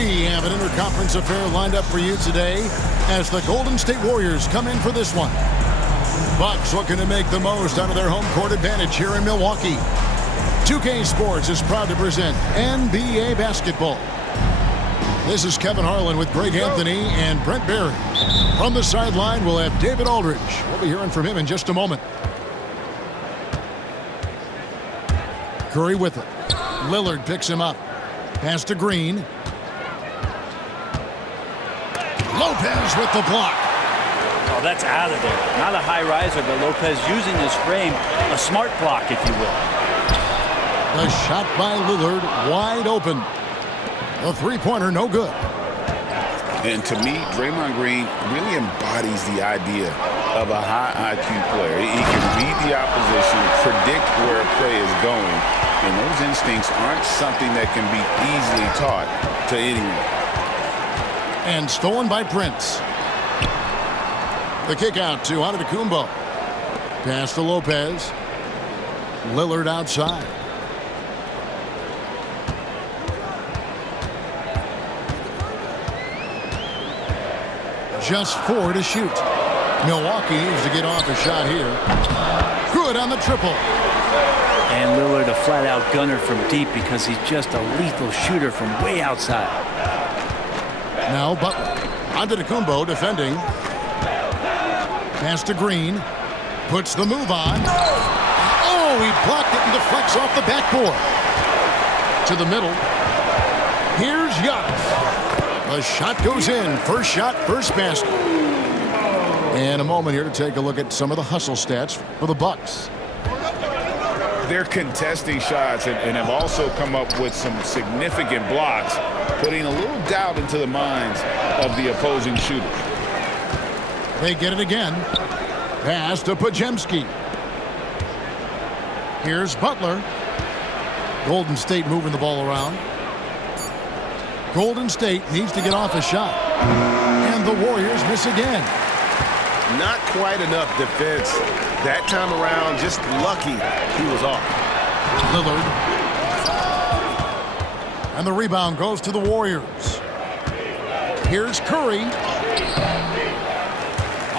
We have an interconference affair lined up for you today as the Golden State Warriors come in for this one. Bucks looking to make the most out of their home court advantage here in Milwaukee. 2K Sports is proud to present NBA basketball. This is Kevin Harlan with Greg Anthony and Brent Barry. From the sideline, we'll have David Aldridge. We'll be hearing from him in just a moment. Curry with it. Lillard picks him up. Pass to Green. Lopez with the block. Oh, that's out of there. Not a high riser, but Lopez using his frame. A smart block, if you will. The shot by Lillard, wide open. The three-pointer, no good. And to me, Draymond Green really embodies the idea of a high IQ player. He can read the opposition, predict where a play is going, and those instincts aren't something that can be easily taught to anyone. And stolen by Prince. The kick out to Antetokounmpo. Pass to Lopez. Lillard outside. Just 4 to shoot. Milwaukee needs to get off a shot here. Good on the triple. And Lillard a flat-out gunner from deep because he's just a lethal shooter from way outside. Now Butler. Antetokounmpo defending. Pass to Green. Puts the move on. Oh, he blocked it and deflects off the backboard. To the middle. Here's Giannis. The shot goes in. First shot, first basket. And a moment here to take a look at some of the hustle stats for the Bucks. They're contesting shots and have also come up with some significant blocks, putting a little doubt into the minds of the opposing shooters. They get it again. Pass to Podziemski. Here's Butler. Golden State moving the ball around. Golden State needs to get off a shot. And the Warriors miss again. Not quite enough defense that time around. Just lucky he was off. Lillard. And the rebound goes to the Warriors. Here's Curry.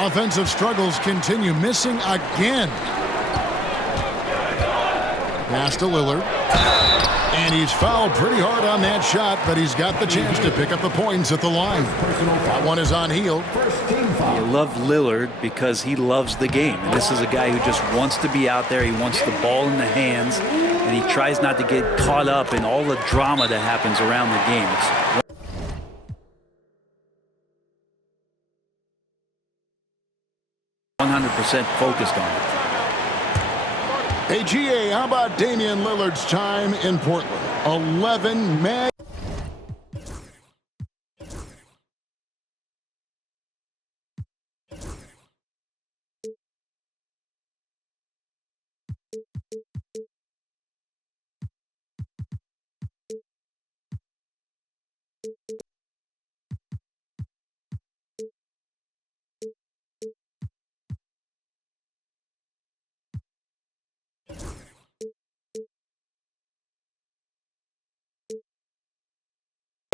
Offensive struggles continue. Missing again. Pass to Lillard. And he's fouled pretty hard on that shot, but he's got the chance to pick up the points at the line. That one is on heel. You love Lillard because he loves the game. And this is a guy who just wants to be out there. He wants the ball in the hands, and he tries not to get caught up in all the drama that happens around the game. It's 100% focused on it. Hey, GA, how about Damian Lillard's time in Portland? 11 men.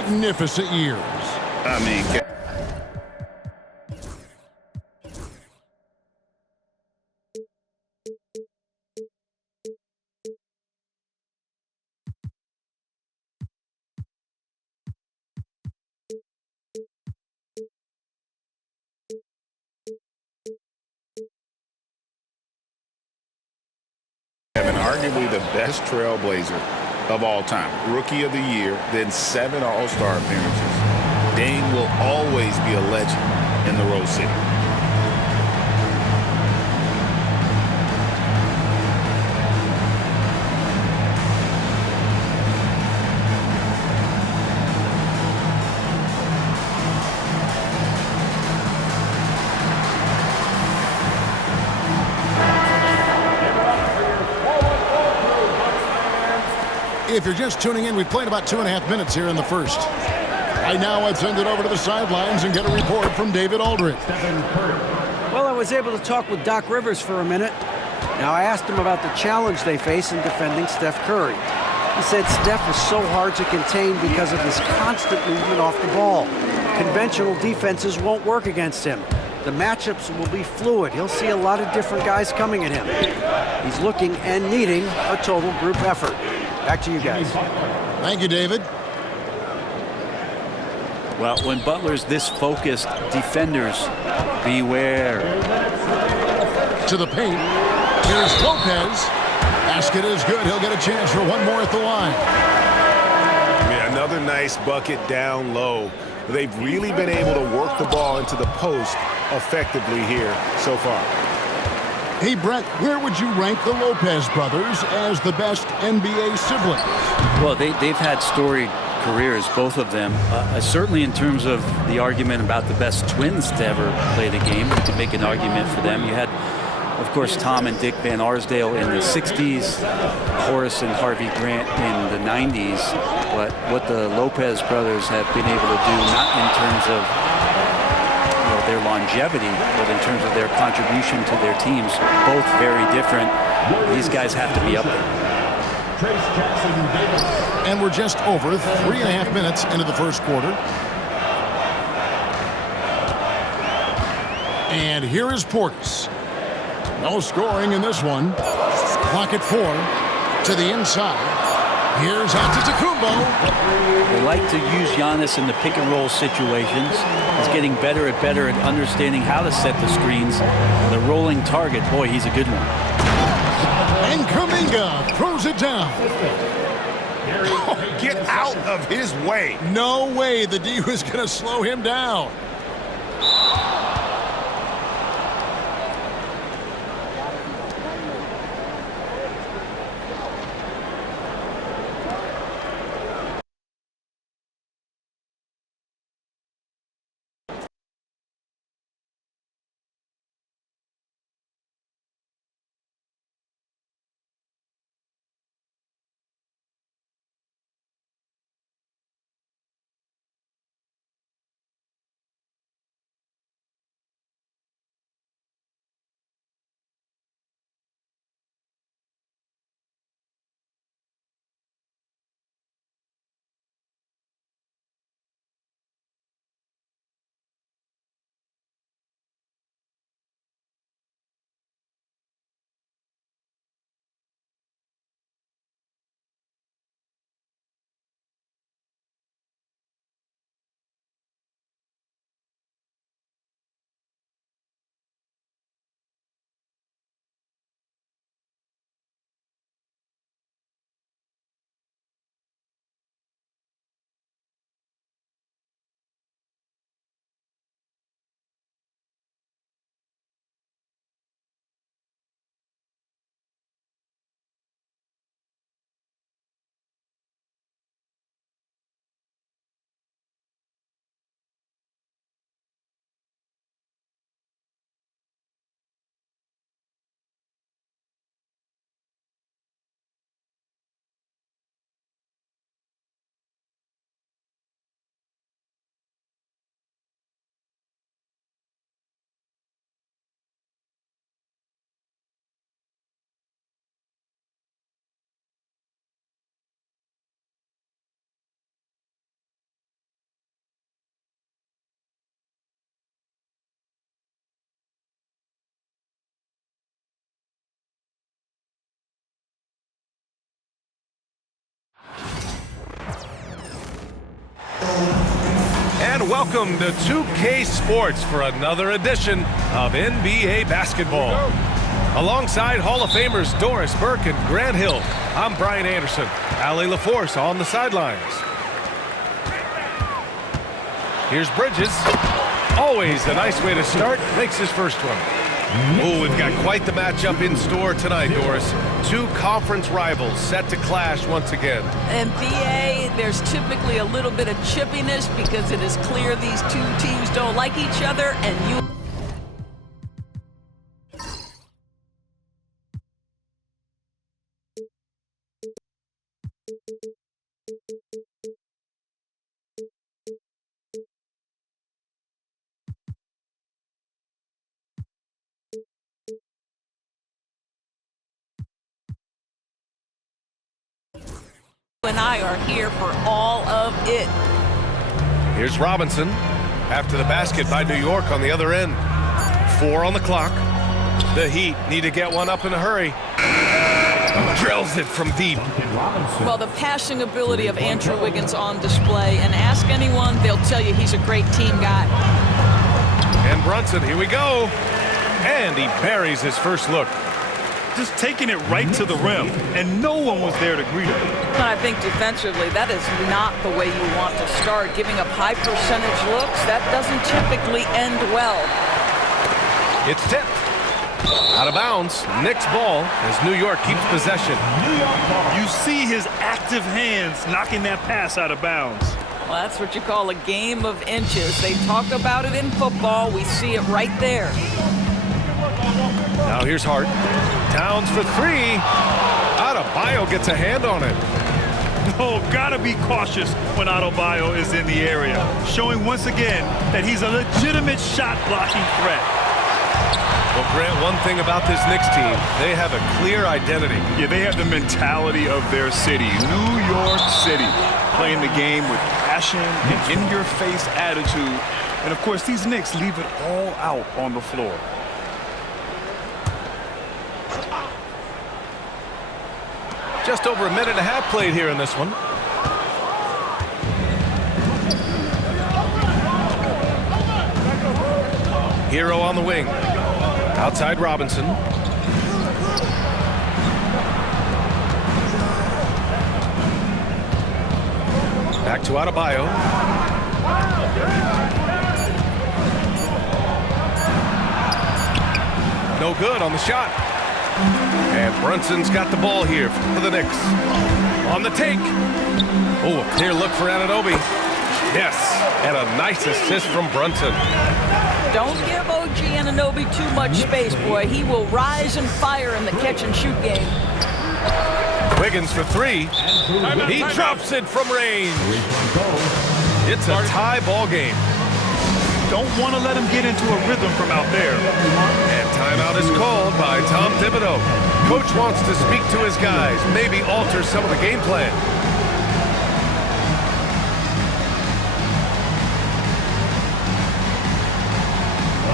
Magnificent years. I mean, arguably the best trailblazer of all time. Rookie of the year, then 7 All-Star appearances. Dame will always be a legend in the Rose City. If you're just tuning in, we've played about 2.5 minutes here in the first. Right now, I'd send it over to the sidelines and get a report from David Aldridge. Well, I was able to talk with Doc Rivers for a minute. Now, I asked him about the challenge they face in defending Steph Curry. He said Steph is so hard to contain because of his constant movement off the ball. Conventional defenses won't work against him. The matchups will be fluid. He'll see a lot of different guys coming at him. He's looking and needing a total group effort. Back to you guys. Thank you, David. Well, when Butler's this focused, defenders, beware. To the paint. Here's Lopez. Basket is good. He'll get a chance for one more at the line. Yeah, another nice bucket down low. They've really been able to work the ball into the post effectively here so far. Hey, Brett, where would you rank the Lopez brothers as the best NBA siblings? Well, they've had storied careers, both of them. Certainly in terms of the argument about the best twins to ever play the game, you could make an argument for them. You had, of course, Tom and Dick Van Arsdale in the 60s, Horace and Harvey Grant in the 90s. But what the Lopez brothers have been able to do, not in terms of their longevity, but in terms of their contribution to their teams, both very different. These guys have to be up there. And we're just over 3.5 minutes into the first quarter. And here is Portis. No scoring in this one. Clock at 4 to the inside. Here's Antetokounmpo. They like to use Giannis in the pick and roll situations. He's getting better at understanding how to set the screens. The rolling target, boy, he's a good one. And Kuminga throws it down. Oh, get out of his way. No way the D was going to slow him down. And welcome to 2K Sports for another edition of NBA basketball. Alongside Hall of Famers Doris Burke and Grant Hill, I'm Brian Anderson. Allie LaForce on the sidelines. Here's Bridges. Always a nice way to start. Makes his first one. Oh, we've got quite the matchup in store tonight, Doris. Two conference rivals set to clash once again. NBA, there's typically a little bit of chippiness because it is clear these two teams don't like each other, and you and I are here for all of it. Here's Robinson after the basket by New York on the other end. 4 on the clock. The Heat need to get one up in a hurry. Drills it from deep. Well, the passing ability of Andrew Wiggins on display, and ask anyone, they'll tell you he's a great team guy. And Brunson, here we go. And he buries his first look. Just taking it right to the rim, and no one was there to greet him. But I think defensively, that is not the way you want to start. Giving up high percentage looks, that doesn't typically end well. It's tipped. Out of bounds. Knicks ball as New York keeps possession. You see his active hands knocking that pass out of bounds. Well, that's what you call a game of inches. They talk about it in football. We see it right there. Now here's Hart. Towns for 3. Adebayo gets a hand on it. Oh, gotta be cautious when Adebayo is in the area, showing once again that he's a legitimate shot-blocking threat. Well, Grant, one thing about this Knicks team, they have a clear identity. Yeah, they have the mentality of their city, New York City, playing the game with passion and in-your-face attitude. And, of course, these Knicks leave it all out on the floor. Just over a minute and a half played here in this one. Hero on the wing. Outside Robinson. Back to Adebayo. No good on the shot. And Brunson's got the ball here for the Knicks. On the take. Oh, a clear look for Anunoby. Yes, and a nice assist from Brunson. Don't give OG Anunoby too much space, boy. He will rise and fire in the catch-and-shoot game. Wiggins for 3. He drops it from range. It's a tie ball game. Don't want to let him get into a rhythm from out there. And timeout is called by Tom Thibodeau. Coach wants to speak to his guys, maybe alter some of the game plan.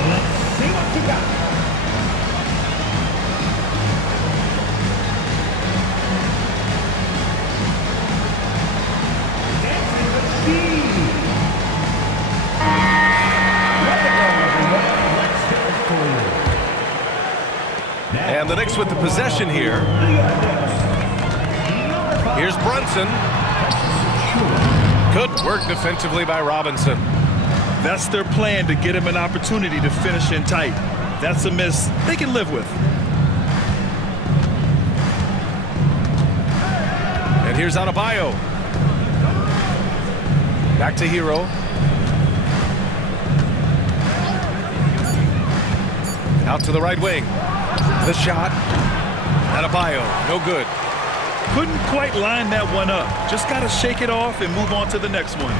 Let's see what you got. And the Knicks with the possession here. Here's Brunson. Good work defensively by Robinson. That's their plan, to get him an opportunity to finish in tight. That's a miss they can live with. And here's Adebayo. Back to Hero. Out to the right wing. The shot. Adebayo, no good. Couldn't quite line that one up. Just got to shake it off and move on to the next one.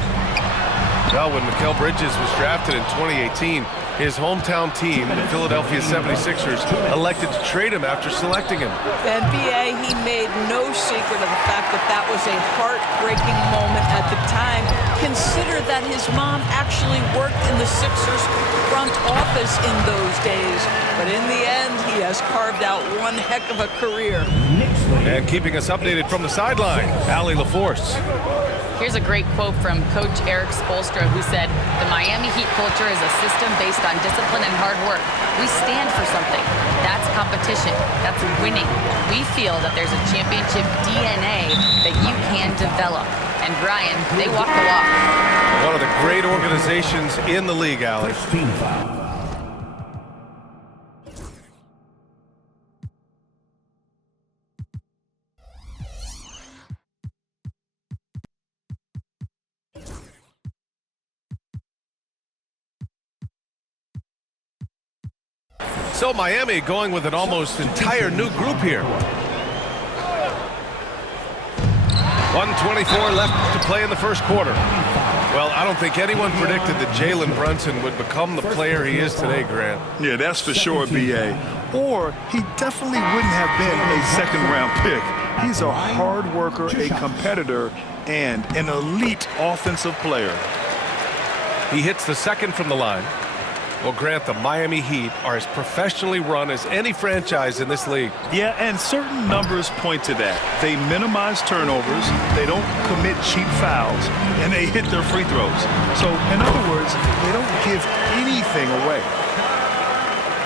Well, when Mikal Bridges was drafted in 2018, his hometown team, the Philadelphia 76ers, elected to trade him after selecting him. And BA, he made no secret of the fact that that was a heartbreaking moment at the time. Consider that his mom actually worked in the Sixers front office in those days. But in the end, he has carved out one heck of a career. And keeping us updated from the sideline, Allie LaForce. Here's a great quote from Coach Eric Spoelstra, who said, "The Miami Heat culture is a system based on discipline and hard work. We stand for something. That's competition. That's winning. We feel that there's a championship DNA that you can develop." And Brian, they walk the walk. One of the great organizations in the league, Allie. Team foul. So Miami going with an almost entire new group here. 1:24 left to play in the first quarter. Well, I don't think anyone predicted that Jalen Brunson would become the player he is today, Grant. Yeah, that's for sure, B.A. Or he definitely wouldn't have been a second-round pick. He's a hard worker, a competitor, and an elite offensive player. He hits the second from the line. Well, Grant, the Miami Heat are as professionally run as any franchise in this league. Yeah, and certain numbers point to that. They minimize turnovers, they don't commit cheap fouls, and they hit their free throws. So, in other words, they don't give anything away.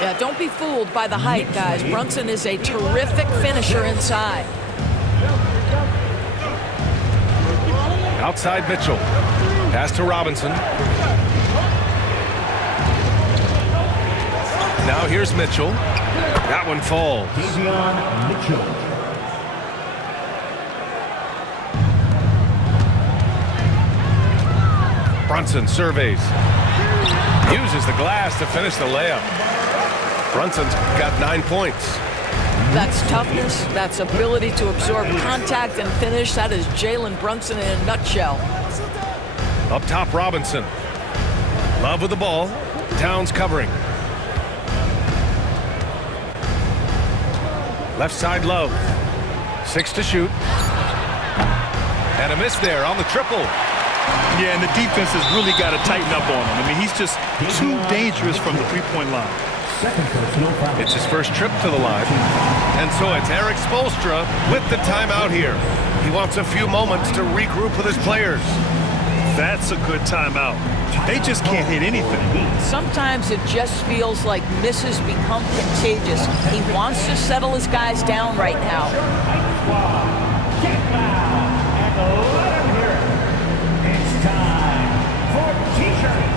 Yeah, don't be fooled by the height, guys. Brunson is a terrific finisher inside. Outside Mitchell. Pass to Robinson. Now here's Mitchell. That one falls. Mitchell. Brunson surveys. Uses the glass to finish the layup. Brunson's got 9 points. That's toughness. That's ability to absorb contact and finish. That is Jalen Brunson in a nutshell. Up top, Robinson. Love with the ball. Towns covering. Left side, Love. 6 to shoot. And a miss there on the triple. Yeah, and the defense has really got to tighten up on him. I mean, he's just too dangerous from the three-point line. It's his first trip to the line. And so it's Erik Spoelstra with the timeout here. He wants a few moments to regroup with his players. That's a good timeout. They just can't hit anything. Sometimes it just feels like misses become contagious. He wants to settle his guys down right now. It's time for T-shirts.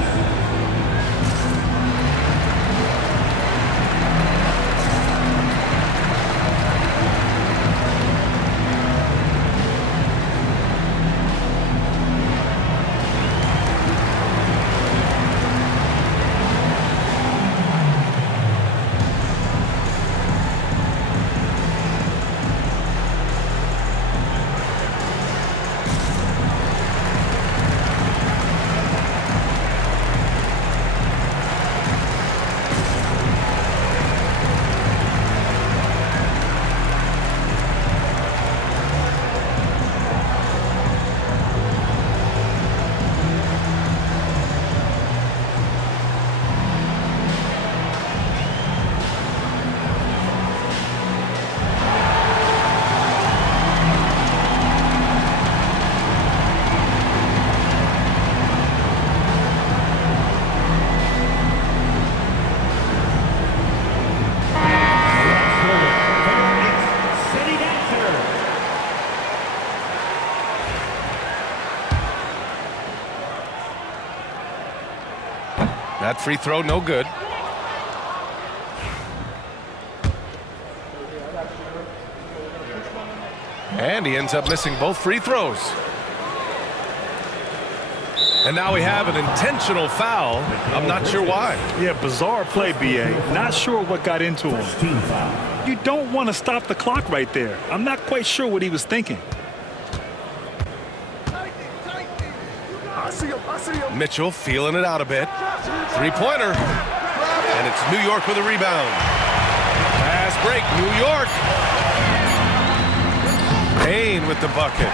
That free throw, no good. And he ends up missing both free throws. And now we have an intentional foul. I'm not sure why. Yeah, bizarre play, B.A. Not sure what got into him. You don't want to stop the clock right there. I'm not quite sure what he was thinking. Mitchell feeling it out a bit. Three-pointer. And it's New York with a rebound. Fast break, New York. Payne with the bucket.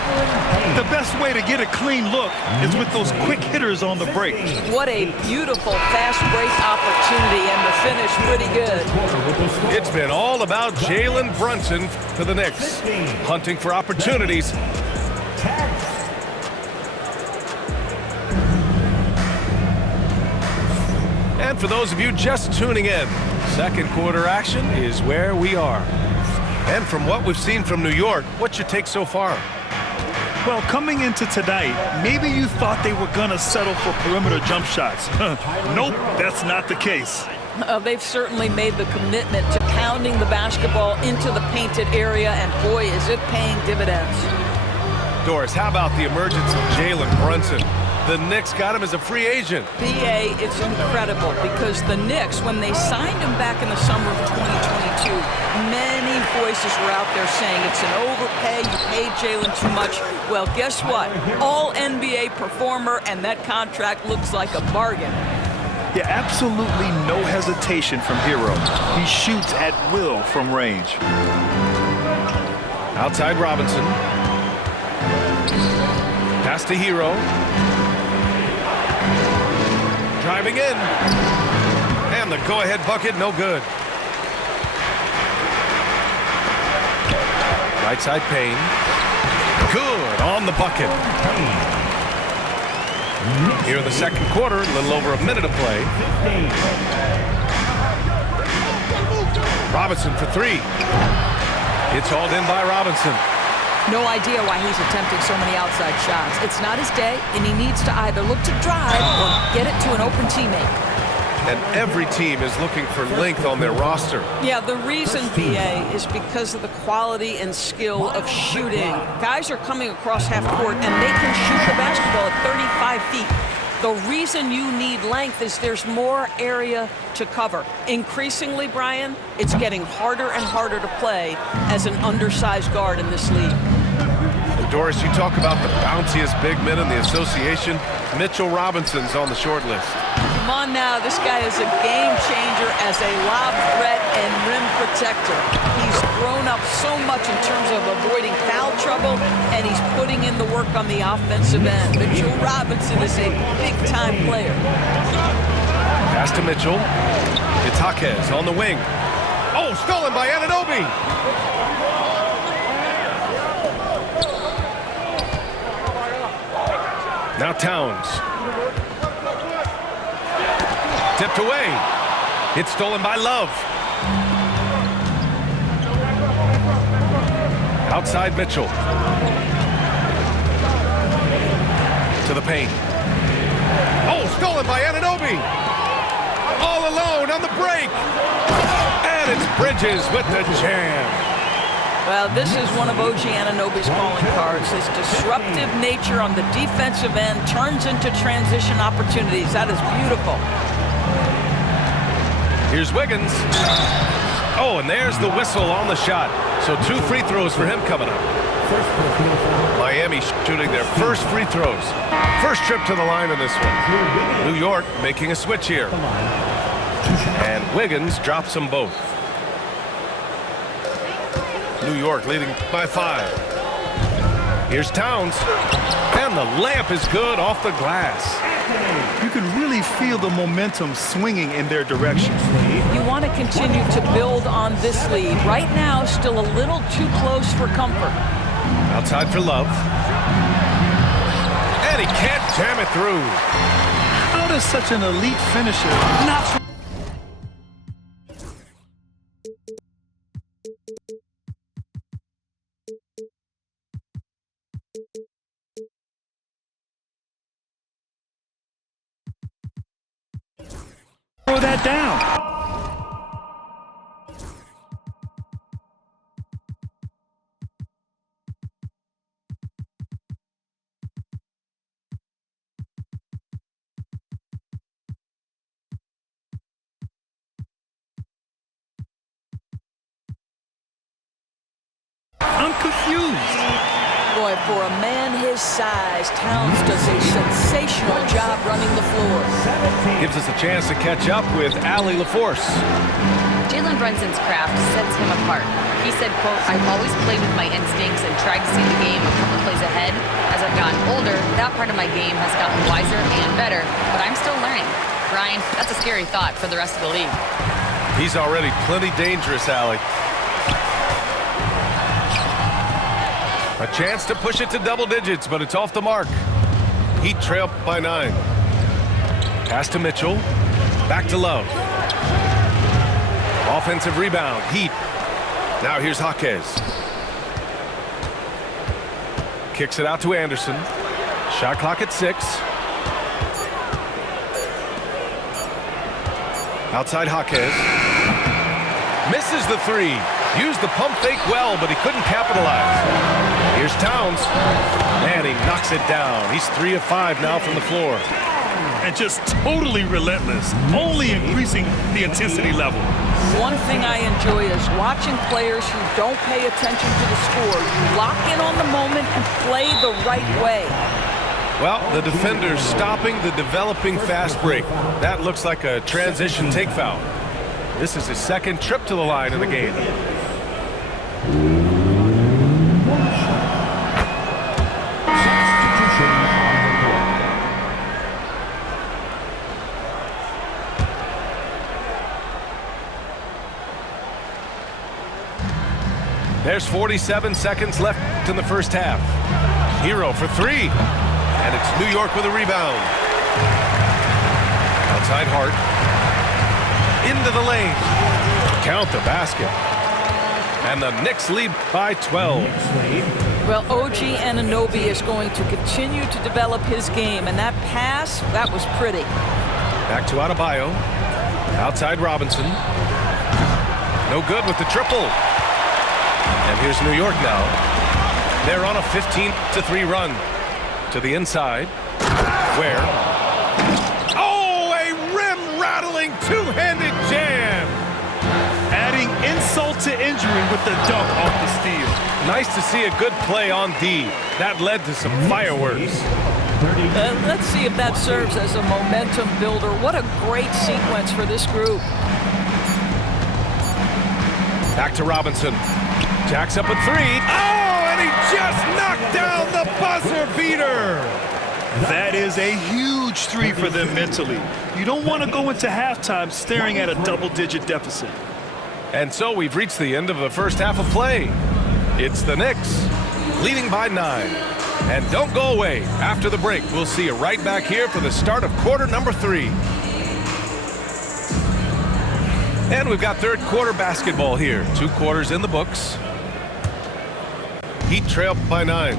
The best way to get a clean look is with those quick hitters on the break. What a beautiful fast break opportunity, and the finish pretty good. It's been all about Jalen Brunson for the Knicks. Hunting for opportunities. And for those of you just tuning in, second quarter action is where we are. And from what we've seen from New York, what's your take so far? Well, coming into tonight, maybe you thought they were going to settle for perimeter jump shots. Nope, that's not the case. They've certainly made the commitment to pounding the basketball into the painted area, and boy, is it paying dividends. Doris, how about the emergence of Jalen Brunson? The Knicks got him as a free agent. B.A., it's incredible because the Knicks, when they signed him back in the summer of 2022, many voices were out there saying it's an overpay, you paid Jalen too much. Well, guess what? All NBA performer, and that contract looks like a bargain. Yeah, absolutely no hesitation from Hero. He shoots at will from range. Outside Robinson. Pass to Hero. Driving in. And the go-ahead bucket, no good. Right side Payne. Good on the bucket. Here in the second quarter, a little over a minute to play. Robinson for three. It's hauled in by Robinson. No idea why he's attempting so many outside shots. It's not his day, and he needs to either look to drive or get it to an open teammate. And every team is looking for length on their roster. Yeah, the reason, BA, is because of the quality and skill of shooting. Guys are coming across half court, and they can shoot the basketball at 35 feet. The reason you need length is there's more area to cover. Increasingly, Brian, it's getting harder and harder to play as an undersized guard in this league. And Doris, you talk about the bounciest big men in the association. Mitchell Robinson's on the short list. Come on now, this guy is a game changer as a lob threat and rim protector. He's grown up so much in terms of avoiding foul trouble, and he's putting in the work on the offensive end. Mitchell Robinson is a big-time player. Pass to Mitchell. It's Jaquez on the wing. Oh, stolen by Anunoby. Now Towns. Tipped away. It's stolen by Love. Outside Mitchell. To the paint. Oh, stolen by Anunoby. All alone on the break. And it's Bridges with the jam. Well, this is one of OG Anunoby's calling cards. His disruptive nature on the defensive end turns into transition opportunities. That is beautiful. Here's Wiggins. Oh, and there's the whistle on the shot. So 2 free throws for him coming up. Miami shooting their first free throws. First trip to the line in this one. New York making a switch here. And Wiggins drops them both. New York leading by 5. Here's Towns. And the layup is good off the glass. You can really feel the momentum swinging in their direction. You want to continue to build on this lead. Right now, still a little too close for comfort. Outside for Love. And he can't jam it through. How does such an elite finisher not... throw that down? I'm confused. Boy, for a man his size, Towns does a sensational job running the floor. Gives us a chance to catch up with Allie LaForce. Jalen Brunson's craft sets him apart. He said, quote, "I've always played with my instincts and tried to see the game a couple plays ahead. As I've gotten older, that part of my game has gotten wiser and better, but I'm still learning." Brian, that's a scary thought for the rest of the league. He's already plenty dangerous, Allie. A chance to push it to double digits, but it's off the mark. Heat trail by 9. Pass to Mitchell. Back to Love. Offensive rebound. Heat. Now here's Jaquez. Kicks it out to Anderson. Shot clock at 6. Outside Jaquez. Misses the 3. Used the pump fake well, but he couldn't capitalize. Here's Towns. And he knocks it down. He's 3 of 5 now from the floor. And just totally relentless, only increasing the intensity level. One thing I enjoy is watching players who don't pay attention to the score. You lock in on the moment and play the right way. Well, the defender's stopping the developing fast break. That looks like a transition take foul. This is his second trip to the line in the game. There's 47 seconds left in the first half. Hero for three. And it's New York with a rebound. Outside Hart. Into the lane. Count the basket. And the Knicks lead by 12. Well, OG Anunoby is going to continue to develop his game. And that pass, that was pretty. Back to Adebayo. Outside Robinson. No good with the triple. And here's New York now. They're on a 15-3 run. To the inside. Where? Oh, a rim-rattling two-handed jam. Adding insult to injury with the dunk off the steal. Nice to see a good play on D. That led to some fireworks. Let's see if that serves as a momentum builder. What a great sequence for this group. Back to Robinson. Jacks up a three. Oh, and he just knocked down the buzzer beater. That is a huge three for them mentally. You don't want to go into halftime staring at a double-digit deficit. And so we've reached the end of the first half of play. It's the Knicks leading by 9. And don't go away. After the break, we'll see you right back here for the start of quarter number 3. And we've got third quarter basketball here. 2 quarters in the books. Heat trail by 9.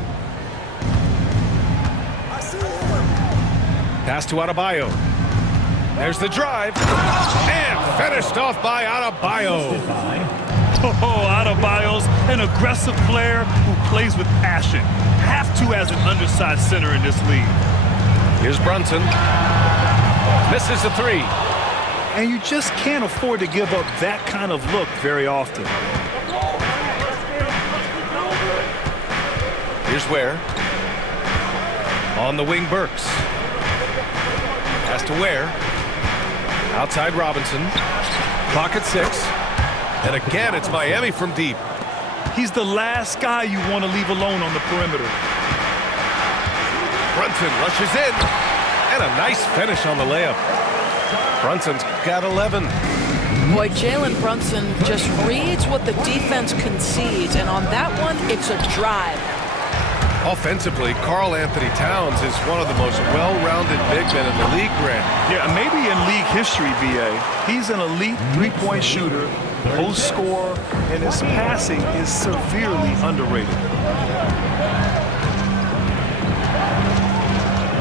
Pass to Adebayo. There's the drive. And finished off by Adebayo. Oh, Adebayo's an aggressive player who plays with passion. Have to as an undersized center in this league. Here's Brunson. Misses the 3. And you just can't afford to give up that kind of look very often. Here's Ware. On the wing, Burks. Pass to Ware. Outside Robinson. Clock at 6. And again, it's Miami from deep. He's the last guy you want to leave alone on the perimeter. Brunson rushes in. And a nice finish on the layup. Brunson's got 11. Boy, Jalen Brunson just reads what the defense concedes. And on that one, it's a drive. Offensively, Karl Anthony Towns is one of the most well-rounded big men in the league, Grant. Yeah, maybe in league history, B.A. He's an elite three-point shooter, post scorer, and his passing is severely underrated.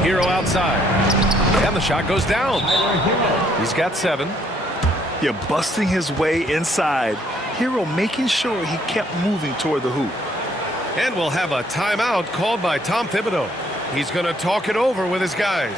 Hero outside. And the shot goes down. He's got 7. Yeah, busting his way inside. Hero making sure he kept moving toward the hoop. And we'll have a timeout called by Tom Thibodeau. He's going to talk it over with his guys.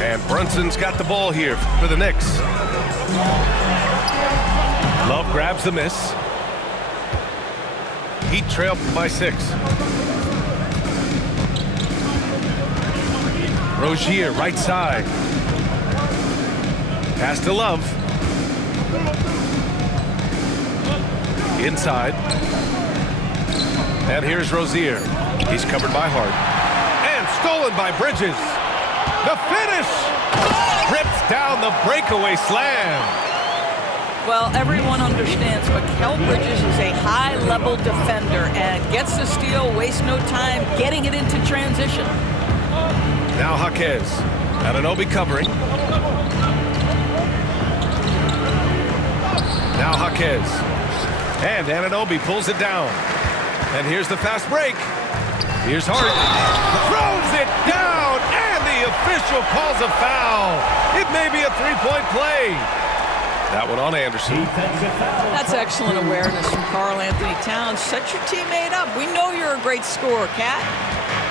And Brunson's got the ball here for the Knicks. Love grabs the miss. Heat trail by 6. Rozier, right side. Pass to Love. Inside. And here's Rozier. He's covered by Hart. And stolen by Bridges. The finish! Rips down the breakaway slam. Well, everyone understands Mikal Bridges is a high-level defender and gets the steal, wastes no time getting it into transition. Now Jaquez. Anunoby covering. Now Jaquez. And Anunoby pulls it down. And here's the fast break. Here's Hart. Throws it down, and the official calls a foul. It may be a three-point play. That one on Anderson. That's excellent awareness from Karl Anthony Towns. Set your teammate up. We know you're a great scorer, Cat.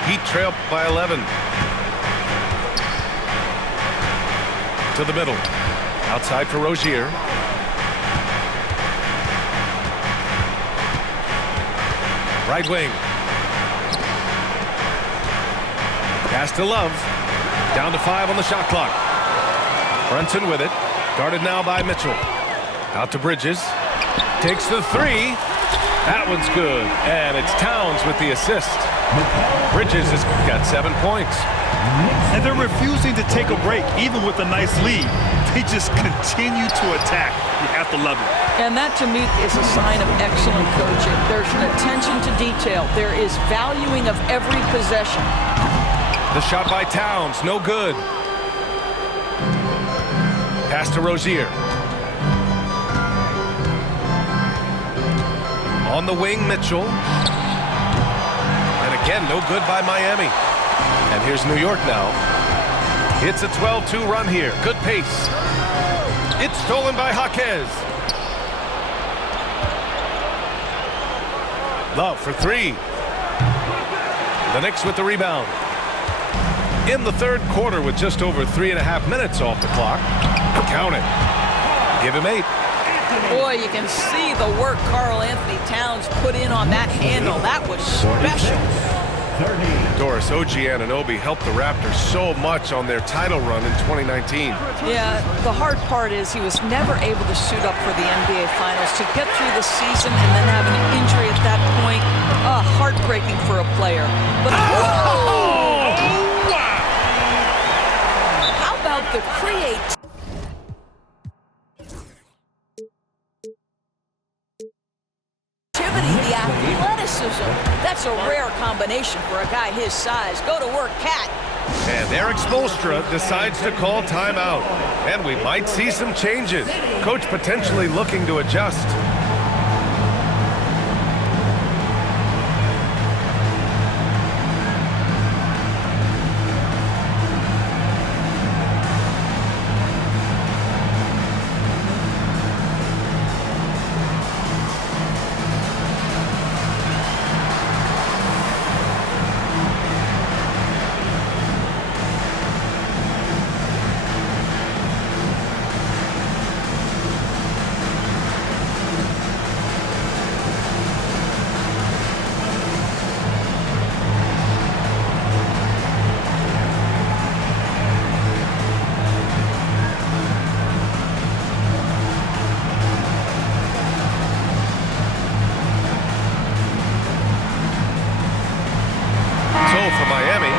Heat trail by 11. To the middle. Outside for Rozier. Right wing. Pass to Love. Down to 5 on the shot clock. Brunson with it. Guarded now by Mitchell. Out to Bridges. Takes the three. That one's good. And it's Towns with the assist. Bridges has got 7 points. And they're refusing to take a break, even with a nice lead. They just continue to attack. You have to love it. And that, to me, is a sign of excellent coaching. There's an attention to detail. There is valuing of every possession. The shot by Towns, no good. Pass to Rozier. On the wing, Mitchell. And again, no good by Miami. And here's New York now. It's a 12-2 run here. Good pace. It's stolen by Jaquez. Love for three. The Knicks with the rebound. In the third quarter with just over 3.5 minutes off the clock. Count it. Give him 8. Boy, you can see the work Karl Anthony Towns put in on that handle. That was special. Doris, OG Anunoby helped the Raptors so much on their title run in 2019. Yeah, the hard part is he was never able to suit up for the NBA Finals. To get through the season and then have an injury at that point, heartbreaking for a player. But how about the creativity? The athleticism. That's a rare combination for a guy his size. Go to work, Cat. And Eric Spoelstra decides to call timeout. And we might see some changes. Coach potentially looking to adjust. For Miami.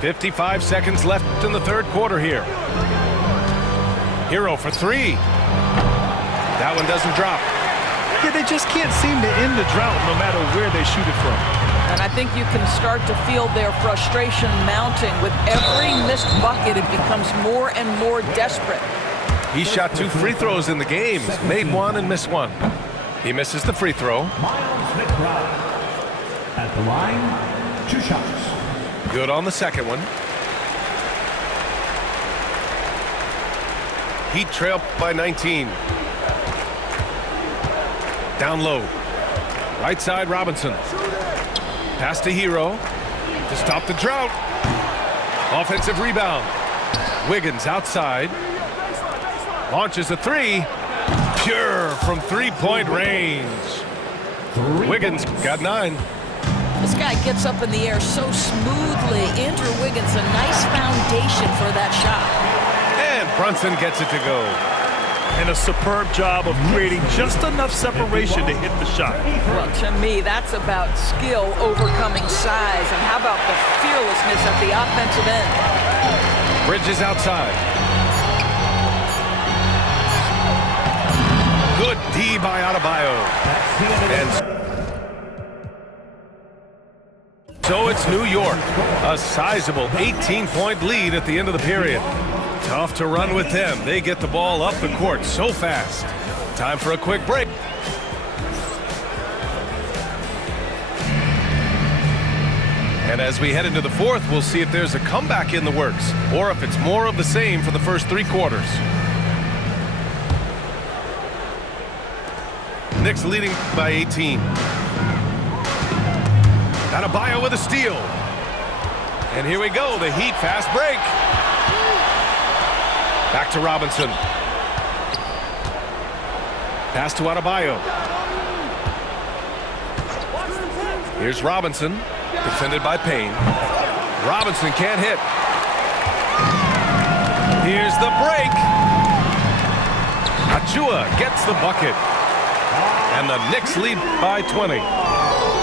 .55 seconds left in the third quarter here. Hero for three. That one doesn't drop. Yeah, they just can't seem to end the drought no matter where they shoot it from. And I think you can start to feel their frustration mounting. With every missed bucket, it becomes more and more desperate. He shot 2 free throws in the game, made 1 and missed 1. He misses the free throw. At the line, 2 shots. Good on the second one. Heat trail by 19. Down low. Right side, Robinson. Pass to Hero to stop the drought. Offensive rebound. Wiggins outside. Launches a three. Pure from three-point range. Wiggins got 9. This guy gets up in the air so smoothly. Andrew Wiggins, a nice foundation for that shot. And Brunson gets it to go. And a superb job of creating just enough separation to hit the shot. Well, to me, that's about skill overcoming size. And how about the fearlessness at the offensive end? Bridges outside. Good D by Adebayo. And it's New York. A sizable 18-point lead at the end of the period. Tough to run with them. They get the ball up the court so fast. Time for a quick break. And as we head into the fourth, we'll see if there's a comeback in the works or if it's more of the same for the first 3 quarters. Knicks leading by 18. Adebayo with a steal. And here we go, the Heat fast break. Back to Robinson. Pass to Adebayo. Here's Robinson, defended by Payne. Robinson can't hit. Here's the break. Achua gets the bucket. And the Knicks lead by 20.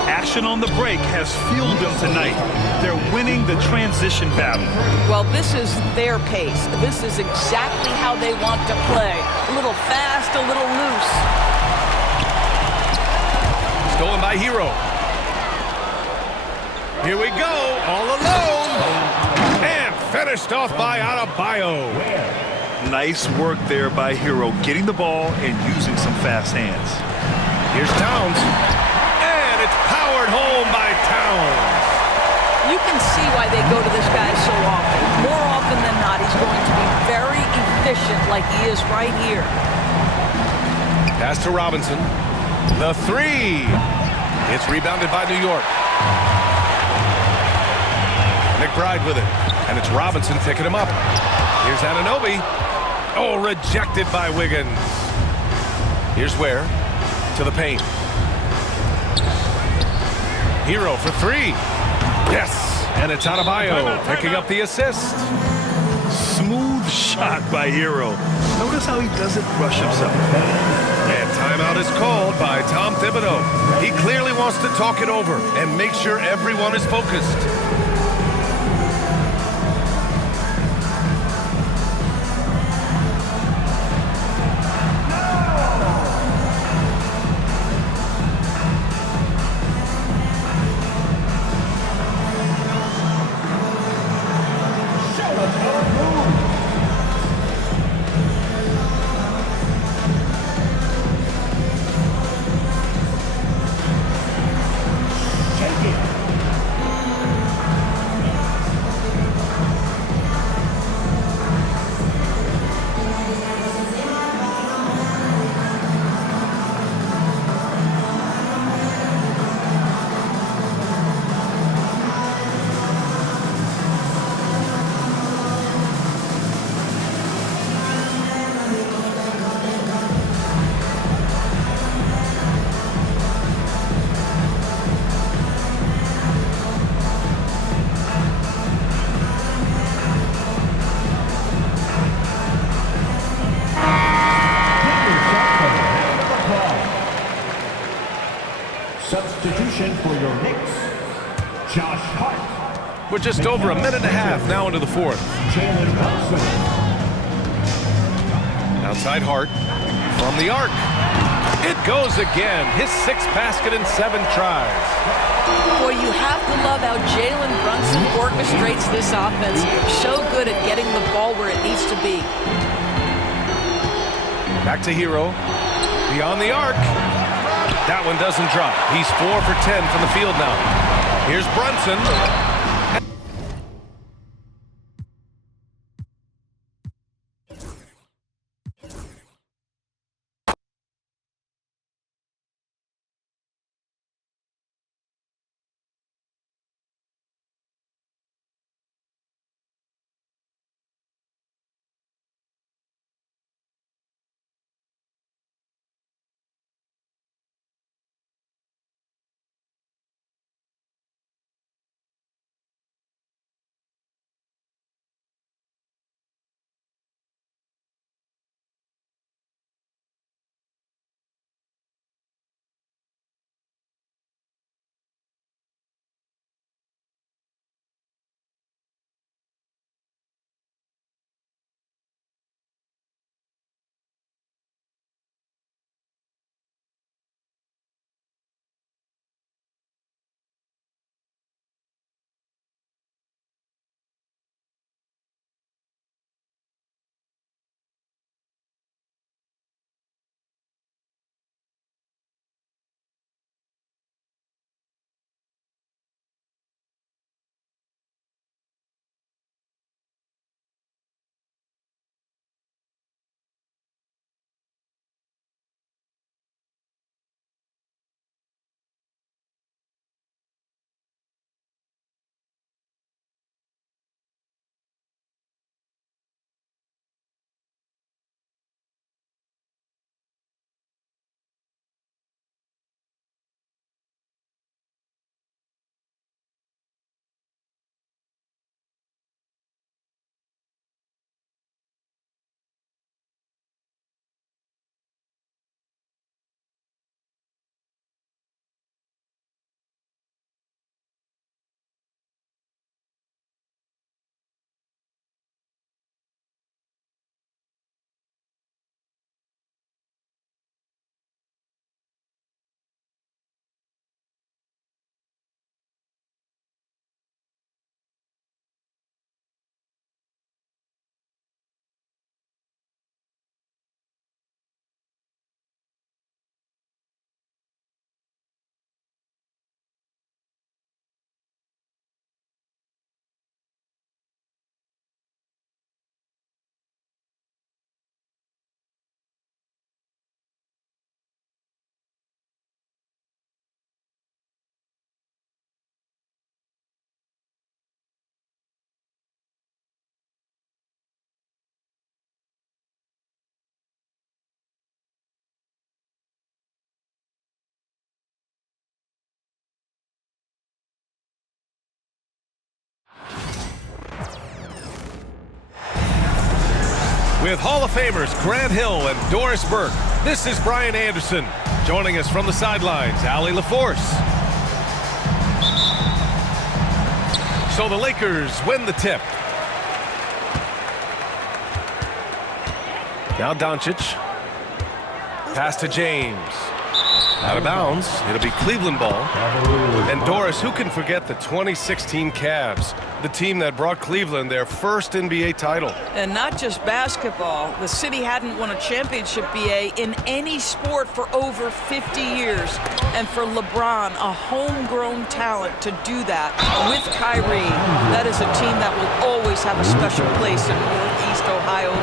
Action on the break has fueled them tonight. They're winning the transition battle. Well, this is their pace. This is exactly how they want to play. A little fast, a little loose. Stolen by Hero. Here we go, all alone. And finished off by Adebayo. Nice work there by Hero, getting the ball and using some fast hands. Here's Towns. And it's powered home by Towns. You can see why they go to this guy so often. More often than not, he's going to be very efficient like he is right here. Pass to Robinson. The 3. It's rebounded by New York. McBride with it. And it's Robinson picking him up. Here's Anunoby. Oh, rejected by Wiggins. Here's Ware. To the paint. Hero for 3. Yes, and it's Adebayo picking up the assist. Smooth shot by Hero. Notice how he doesn't rush himself. And timeout is called by Tom Thibodeau. He clearly wants to talk it over and make sure everyone is focused. Substitution for your Knicks, Josh Hart. We're just over a minute and a half now into the fourth. Jalen Brunson. Outside Hart from the arc. It goes again. His 6th basket in 7 tries. Boy, you have to love how Jalen Brunson orchestrates this offense. So good at getting the ball where it needs to be. Back to Hero. Beyond the arc. That one doesn't drop. He's 4 for 10 from the field now. Here's Brunson. With Hall of Famers Grant Hill and Doris Burke, this is Brian Anderson. Joining us from the sidelines, Allie LaForce. So the Lakers win the tip. Now Doncic. Pass to James. Out of bounds. It'll be Cleveland ball. And Doris, who can forget the 2016 Cavs, the team that brought Cleveland their first NBA title? And not just basketball. The city hadn't won a championship, BA, in any sport for over 50 years. And for LeBron, a homegrown talent, to do that with Kyrie, that is a team that will always have a special place in Northeast Ohio.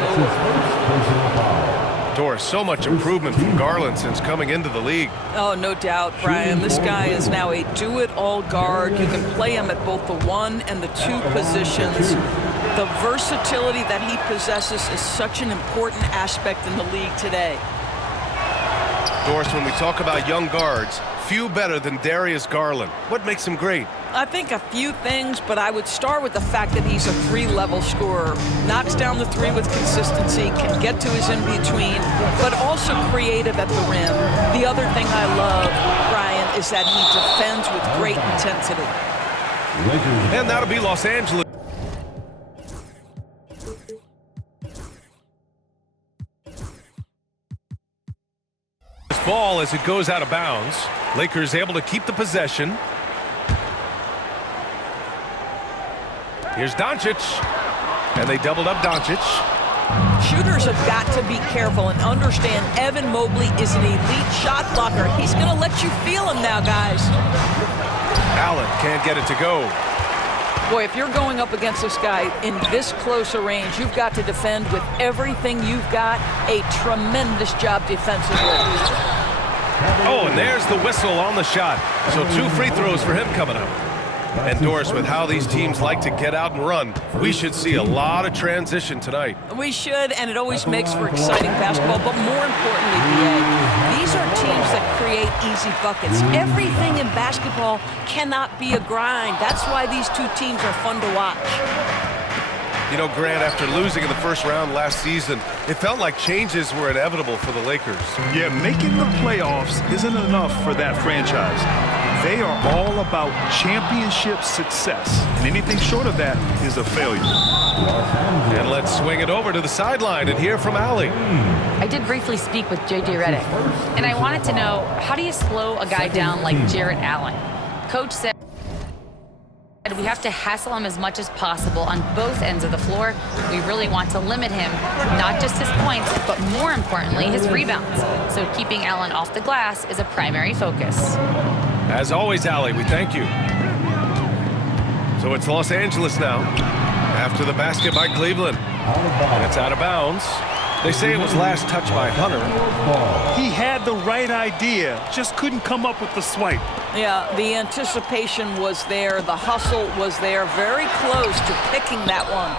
Doris, so much improvement from Garland since coming into the league. Oh, no doubt, Brian. This guy is now a do-it-all guard. You can play him at both the 1 and the 2 positions. The versatility that he possesses is such an important aspect in the league today. Doris, when we talk about young guards, few better than Darius Garland. What makes him great? I think a few things, but I would start with the fact that he's a 3-level scorer. Knocks down the 3 with consistency, can get to his in-between, but also creative at the rim. The other thing I love, Brian, is that he defends with great intensity. And that'll be Los Angeles. Ball as it goes out of bounds. Lakers able to keep the possession. Here's Doncic. And they doubled up Doncic. Shooters have got to be careful and understand Evan Mobley is an elite shot blocker. He's going to let you feel him now, guys. Allen can't get it to go. Boy, if you're going up against this guy in this close a range, you've got to defend with everything you've got. A tremendous job defensively. Oh, and there's the whistle on the shot. So 2 free throws for him coming up. And Doris, with how these teams like to get out and run, we should see a lot of transition tonight. We should, and it always makes for exciting basketball. But more importantly, BA, these are teams that create easy buckets. Everything in basketball cannot be a grind. That's why these 2 teams are fun to watch. You know, Grant, after losing in the first round last season, it felt like changes were inevitable for the Lakers. Yeah, making the playoffs isn't enough for that franchise. They are all about championship success, and anything short of that is a failure. And let's swing it over to the sideline and hear from Allie. I did briefly speak with J.J. Redick, and I wanted to know, how do you slow a guy down like Jarrett Allen? Coach said we have to hassle him as much as possible on both ends of the floor. We really want to limit him, not just his points, but more importantly, his rebounds. So keeping Allen off the glass is a primary focus. As always, Allie, we thank you. So it's Los Angeles now, after the basket by Cleveland. And it's out of bounds. They say it was last touched by Hunter. He had the right idea, just couldn't come up with the swipe. Yeah, the anticipation was there. The hustle was there. Very close to picking that one.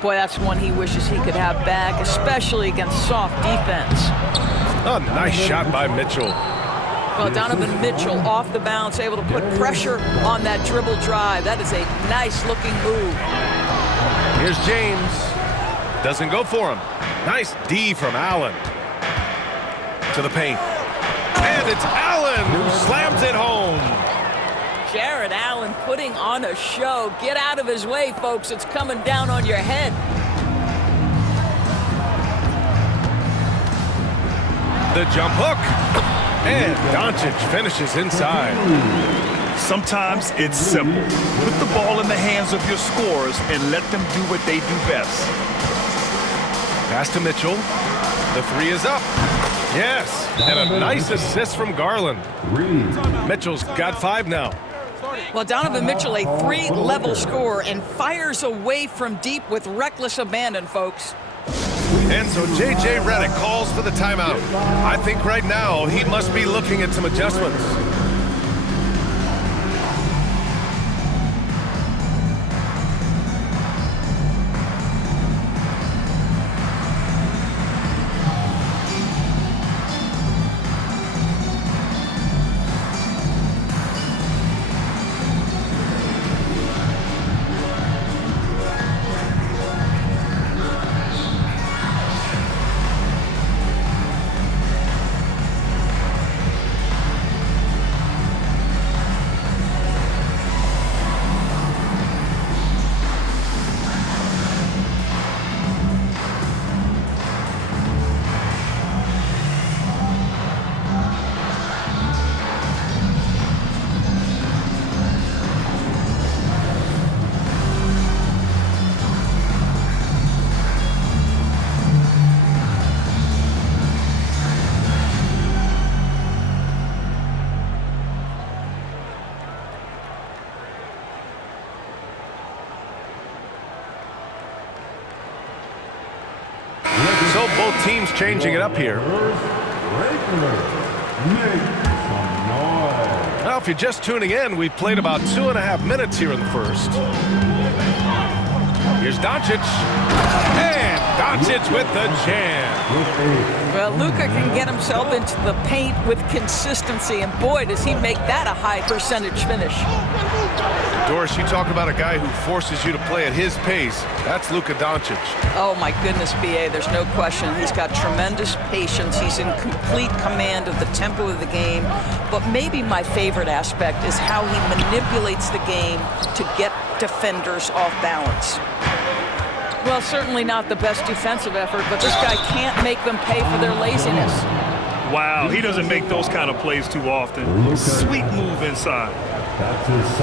Boy, that's one he wishes he could have back, especially against soft defense. Oh, nice shot by Mitchell. Well, Donovan Mitchell off the bounce, able to put pressure on that dribble drive. That is a nice-looking move. Here's James. Doesn't go for him. Nice D from Allen. To the paint. And it's Allen who slams it home. Jarrett Allen putting on a show. Get out of his way, folks. It's coming down on your head. The jump hook. And Doncic finishes inside. Sometimes it's simple. Put the ball in the hands of your scorers and let them do what they do best. Pass to Mitchell. The 3 is up. Yes, and a nice assist from Garland. Mitchell's got 5 now. Well, Donovan Mitchell, a 3-level scorer, and fires away from deep with reckless abandon, folks. And so J.J. Redick calls for the timeout. I think right now he must be looking at some adjustments. So both teams changing it up here. Now, if you're just tuning in, we've played about 2.5 minutes here in the first. Here's Doncic. And Doncic with the jam. Well, Luka can get himself into the paint with consistency, and boy, does he make that a high percentage finish. Doris, you talk about a guy who forces you to play at his pace. That's Luka Doncic. Oh, my goodness, B.A., there's no question. He's got tremendous patience. He's in complete command of the tempo of the game. But maybe my favorite aspect is how he manipulates the game to get defenders off balance. Well, certainly not the best defensive effort, but this guy can't make them pay for their laziness. Wow, he doesn't make those kind of plays too often. Sweet move inside.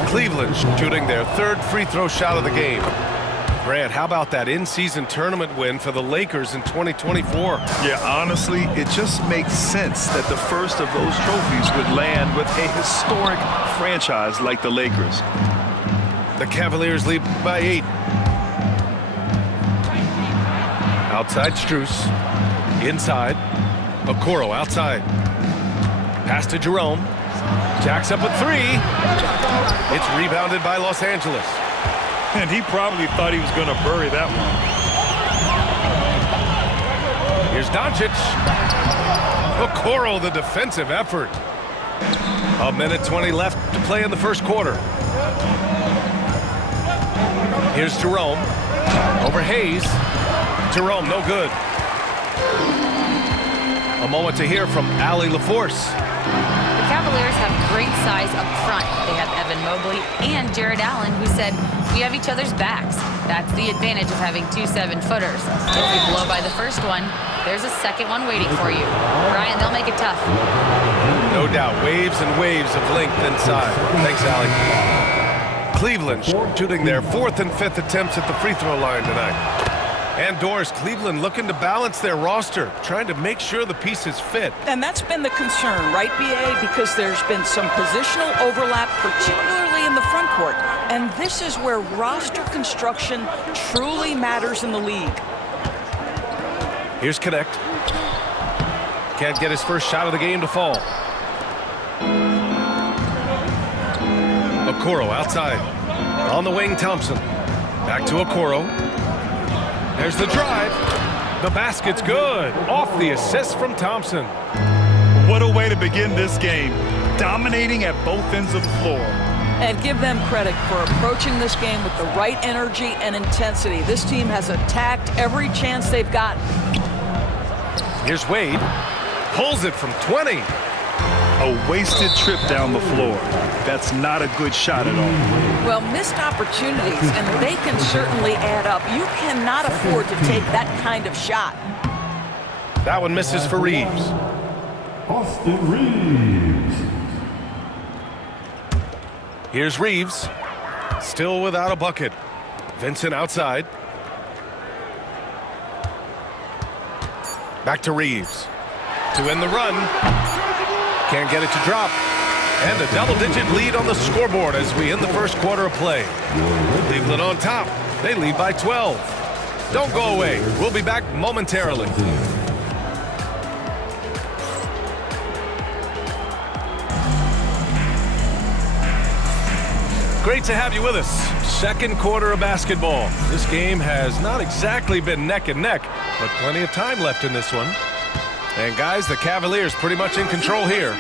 Cleveland shooting their third free throw shot of the game. Grant, how about that in-season tournament win for the Lakers in 2024? Yeah, honestly, it just makes sense that the first of those trophies would land with a historic franchise like the Lakers. The Cavaliers lead by 8. Outside Strus. Inside. Okoro outside. Pass to Jerome. Jacks up with 3. It's rebounded by Los Angeles. And he probably thought he was going to bury that one. Here's Doncic. Okoro, the defensive effort. 1:20 left to play in the first quarter. Here's Jerome. Over Hayes. Jerome, no good. A moment to hear from Allie LaForce. The Cavaliers have great size up front. They have Evan Mobley and Jared Allen, who said, "We have each other's backs." That's the advantage of having 2 7-footers. If we blow by the first one, there's a second one waiting for you. Brian, they'll make it tough. No doubt, waves and waves of length inside. Thanks, Allie. Cleveland shooting their 4th and 5th attempts at the free throw line tonight. And Doris, Cleveland looking to balance their roster, trying to make sure the pieces fit. And that's been the concern, right, B.A.? Because there's been some positional overlap, particularly in the front court. And this is where roster construction truly matters in the league. Here's Connect. Can't get his first shot of the game to fall. Okoro outside. On the wing, Thompson. Back to Okoro. There's the drive. The basket's good. Off the assist from Thompson. What a way to begin this game. Dominating at both ends of the floor. And give them credit for approaching this game with the right energy and intensity. This team has attacked every chance they've gotten. Here's Wade. Pulls it from 20. A wasted trip down the floor. That's not a good shot at all. Well, missed opportunities, and they can certainly add up. You cannot afford to take that kind of shot. That one misses for Reeves. Austin Reeves. Here's Reeves. Still without a bucket. Vincent outside. Back to Reeves. To end the run. Can't get it to drop. And a double-digit lead on the scoreboard as we end the first quarter of play. Cleveland on top. They lead by 12. Don't go away. We'll be back momentarily. Great to have you with us. Second quarter of basketball. This game has not exactly been neck and neck, but plenty of time left in this one. And guys, the Cavaliers pretty much in control here.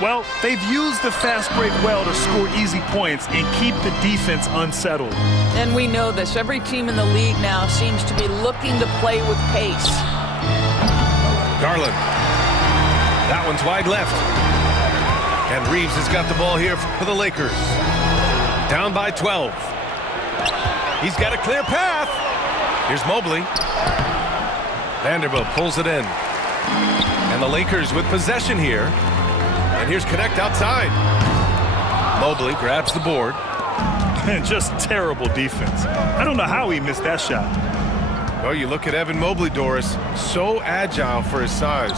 Well, they've used the fast break well to score easy points and keep the defense unsettled. And we know this. Every team in the league now seems to be looking to play with pace. Garland. That one's wide left. And Reeves has got the ball here for the Lakers. Down by 12. He's got a clear path. Here's Mobley. Vanderbilt pulls it in. And the Lakers with possession here. And here's Connect outside. Mobley grabs the board. And just terrible defense. I don't know how he missed that shot. Well, you look at Evan Mobley, Doris, so agile for his size.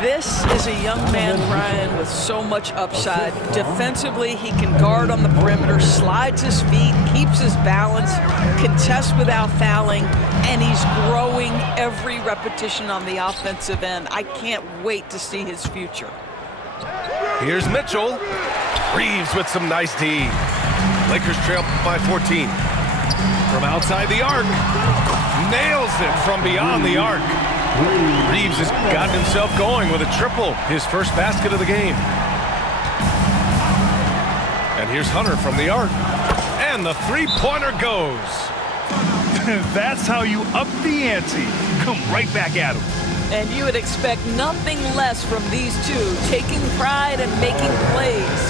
This is a young man, Ryan, with so much upside. Defensively, he can guard on the perimeter, slides his feet, keeps his balance, contests without fouling, and he's growing every repetition on the offensive end. I can't wait to see his future. Here's Mitchell. Reeves with some nice D. Lakers trail by 14. From outside the arc. Nails it from beyond the arc. Reeves has gotten himself going with a triple, his first basket of the game. And here's Hunter from the arc. And the three-pointer goes. That's how you up the ante. Come right back at him. And you would expect nothing less from these two, taking pride and making plays.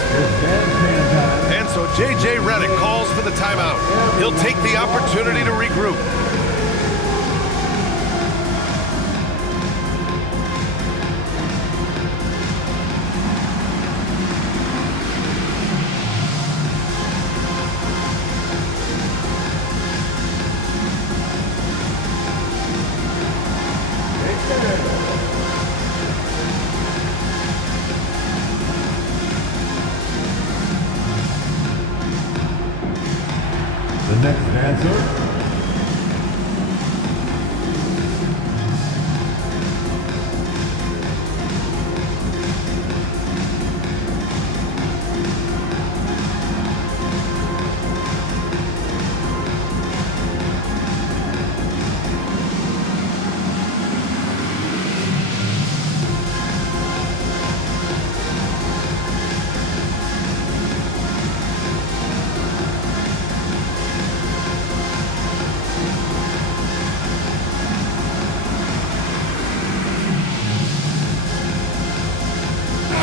And so J.J. Redick calls for the timeout. He'll take the opportunity to regroup. The next dancer,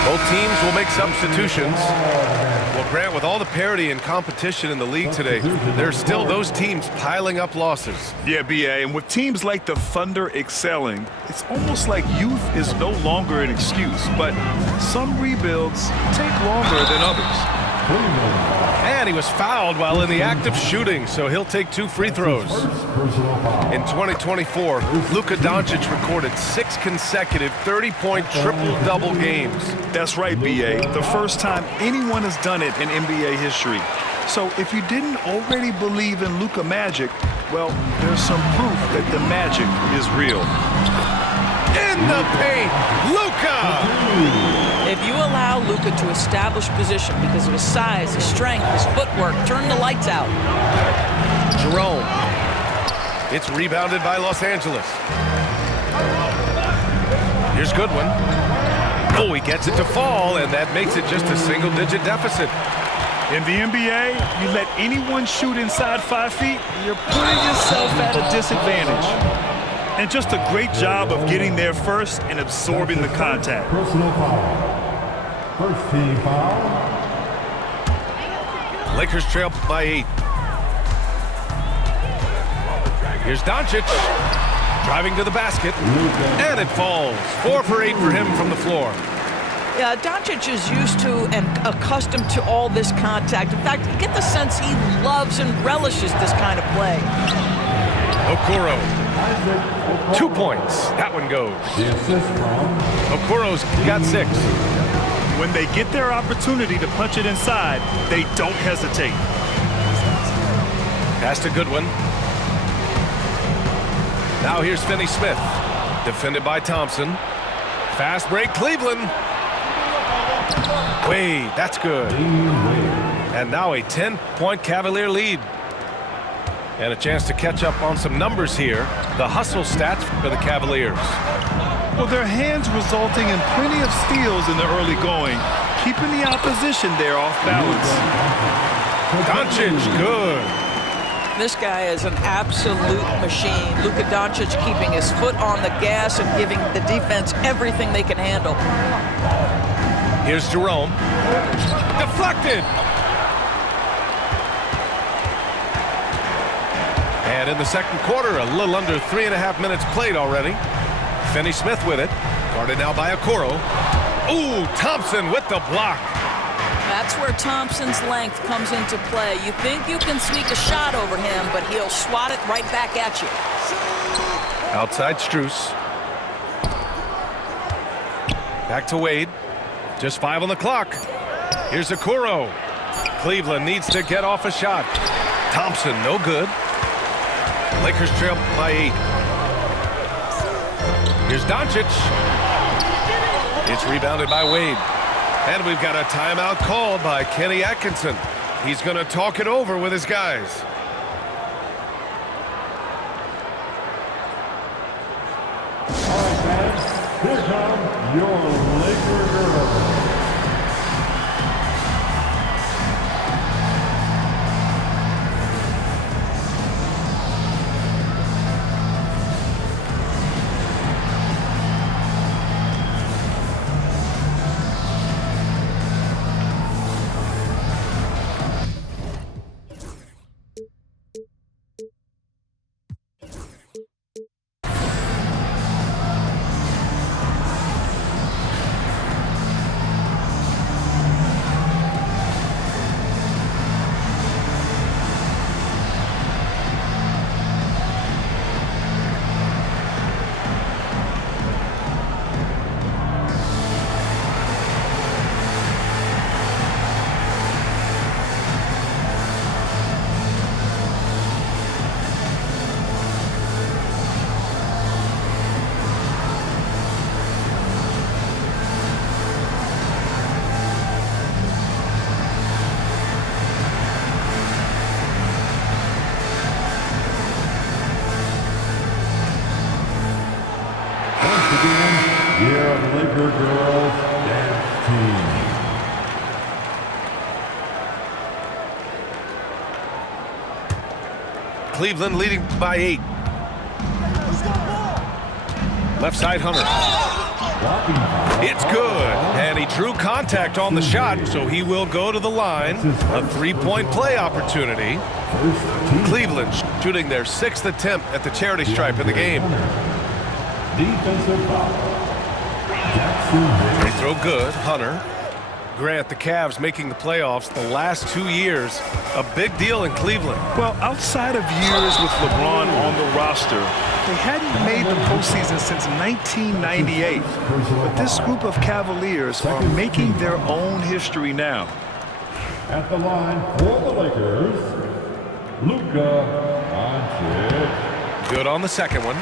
Both teams will make substitutions. Well, Grant, with all the parity and competition in the league today, there's still those teams piling up losses. Yeah, BA, and with teams like the Thunder excelling, it's almost like youth is no longer an excuse, but some rebuilds take longer than others. And he was fouled while in the act of shooting, so he'll take 2 free throws. In 2024, Luka Doncic recorded 6 consecutive 30-point triple-double games. That's right, BA. The first time anyone has done it in NBA history. So if you didn't already believe in Luka magic, well, there's some proof that the magic is real. In the paint, Luka! If you allow Luka to establish position because of his size, his strength, his footwork, turn the lights out. Jerome. It's rebounded by Los Angeles. Here's Goodwin. Oh, he gets it to fall, and that makes it just a single-digit deficit. In the NBA, you let anyone shoot inside 5 feet, you're putting yourself at a disadvantage. And just a great job of getting there first and absorbing the contact. personal foul. First team foul. Lakers trail by 8. Here's Doncic. Driving to the basket. And it falls. 4 for 8 for him from the floor. Yeah, Doncic is used to and accustomed to all this contact. In fact, you get the sense he loves and relishes this kind of play. Okoro. 2 points. That one goes. The assist from Okoro's got 6. When they get their opportunity to punch it inside, they don't hesitate. Pass to Goodwin. Now here's Finney-Smith. Defended by Thompson. Fast break, Cleveland. Wade, that's good. And now a 10-point Cavalier lead. And a chance to catch up on some numbers here. The hustle stats for the Cavaliers. Well, their hands resulting in plenty of steals in the early going, keeping the opposition there off balance. Doncic, good. This guy is an absolute machine. Luka Doncic keeping his foot on the gas and giving the defense everything they can handle. Here's Jerome. Deflected. And in the second quarter, a little under 3.5 minutes played already. Finney-Smith with it. Guarded now by Okoro. Ooh, Thompson with the block. That's where Thompson's length comes into play. You think you can sneak a shot over him, but he'll swat it right back at you. Outside Strus. Back to Wade. Just 5 on the clock. Here's Okoro. Cleveland needs to get off a shot. Thompson, no good. Lakers trail by 8. Here's Doncic. It's rebounded by Wade. And we've got a timeout called by Kenny Atkinson. He's going to talk it over with his guys. All right, fans, here come your Laker girls. Your Laker girls dance team. Cleveland leading by 8. Left side Hunter. It's good. And he drew contact on the shot, so he will go to the line. A 3-point play opportunity. Cleveland shooting their 6th attempt at the charity stripe in the game. Defensive foul. They throw good. Hunter. Grant, the Cavs making the playoffs the last 2 years. A big deal in Cleveland. Well, outside of years with LeBron on the roster, they hadn't made the postseason since 1998. But this group of Cavaliers are making their own history now. At the line for the Lakers, Luka Doncic. Good on the second one.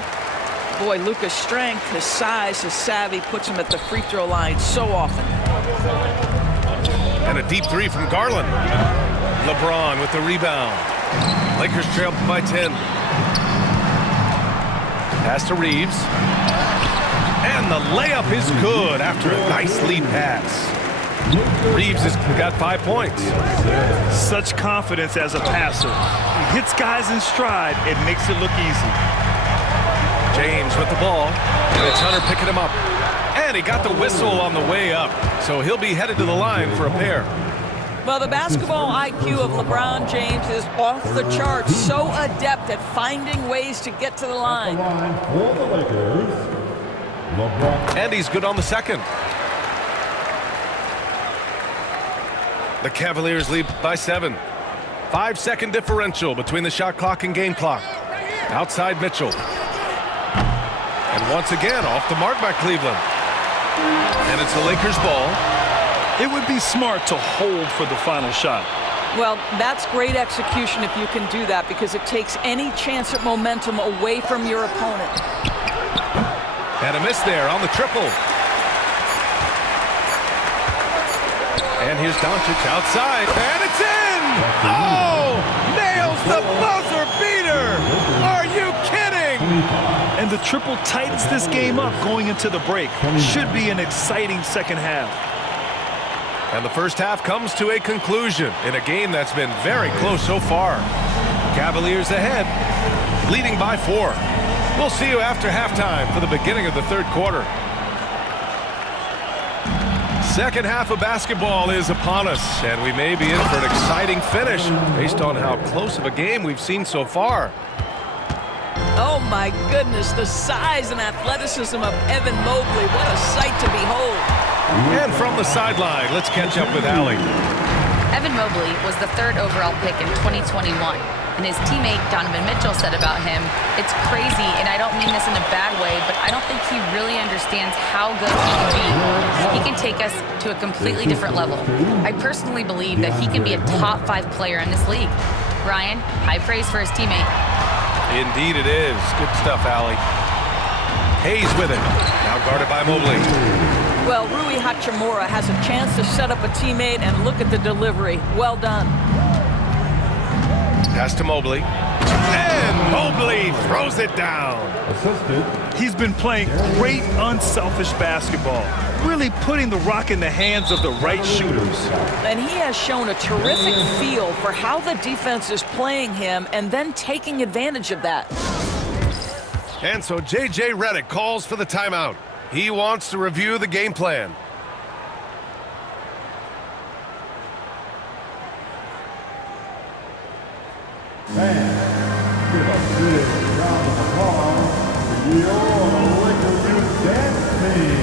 Boy, Luka's strength, his size, his savvy puts him at the free throw line so often. And a deep 3 from Garland. LeBron with the rebound. Lakers trail by 10. Pass to Reeves. And the layup is good after a nice lead pass. Reeves has got 5 points. Such confidence as a passer. He hits guys in stride. It makes it look easy. James with the ball. And it's Hunter picking him up. And he got the whistle on the way up. So he'll be headed to the line for a pair. Well, the basketball IQ of LeBron James is off the charts. So adept at finding ways to get to the line. For the Lakers, LeBron. And he's good on the second. The Cavaliers lead by 7. 5-second differential between the shot clock and game clock. Outside Mitchell. And once again, off the mark by Cleveland. And it's the Lakers' ball. It would be smart to hold for the final shot. Well, that's great execution if you can do that, because it takes any chance at momentum away from your opponent. And a miss there on the triple. And here's Doncic outside. And it's in! Oh! Nails the buzzer beater! Are you kidding? And the triple tightens this game up going into the break. Should be an exciting second half. And the first half comes to a conclusion in a game that's been very close so far. Cavaliers ahead, leading by 4. We'll see you after halftime for the beginning of the third quarter. Second half of basketball is upon us, and we may be in for an exciting finish based on how close of a game we've seen so far. Oh my goodness, the size and athleticism of Evan Mobley. What a sight to behold. And from the sideline, let's catch up with Allie. Evan Mobley was the 3rd overall pick in 2021. And his teammate Donovan Mitchell said about him, "It's crazy, and I don't mean this in a bad way, but I don't think he really understands how good he can be. He can take us to a completely different level. I personally believe that he can be a top 5 player in this league." Ryan, high praise for his teammate. Indeed it is. Good stuff, Allie. Hayes with it. Now guarded by Mobley. Well, Rui Hachimura has a chance to set up a teammate, and look at the delivery. Well done. Pass to Mobley. And Mobley throws it down. Assisted. He's been playing great unselfish basketball, really putting the rock in the hands of the right shooters. And he has shown a terrific feel for how the defense is playing him and then taking advantage of that. And so J.J. Redick calls for the timeout. He wants to review the game plan. Fans, give a big round of applause to your Lakers Youth Dance Team.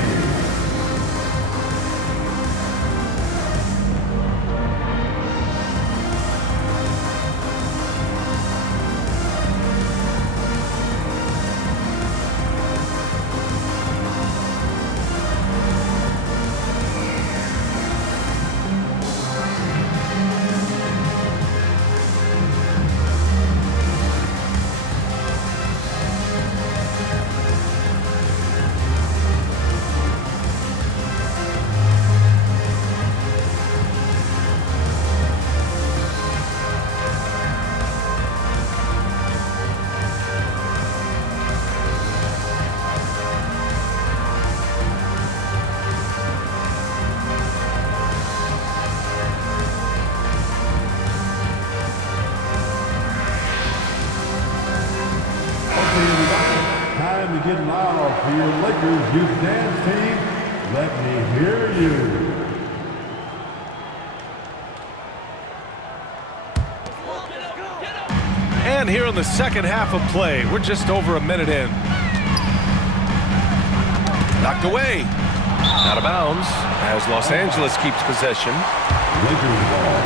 Time to get loud for your Lakers Youth Dance Team. Let me hear you. And here in the second half of play, we're just over a minute in. Knocked away. Out of bounds as Los Angeles keeps possession. Lakers ball.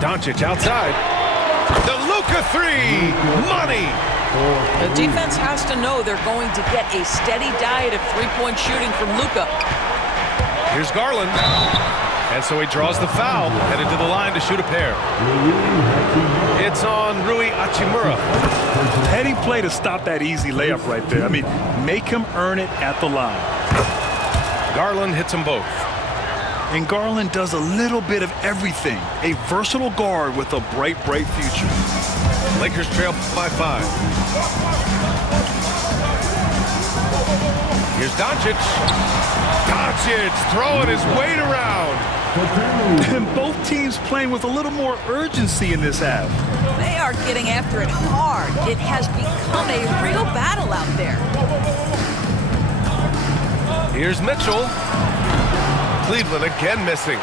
Doncic outside. The Luka 3. Money. The defense has to know they're going to get a steady diet of three-point shooting from Luka. Here's Garland. And so he draws the foul, headed to the line to shoot a pair. It's on Rui Hachimura. Heady play to stop that easy layup right there. I mean, make him earn it at the line. Garland hits them both. And Garland does a little bit of everything. A versatile guard with a bright, bright future. Lakers trail by 5. Here's Doncic. Doncic throwing his weight around. And both teams playing with a little more urgency in this half. They are getting after it hard. It has become a real battle out there. Here's Mitchell. Cleveland again missing.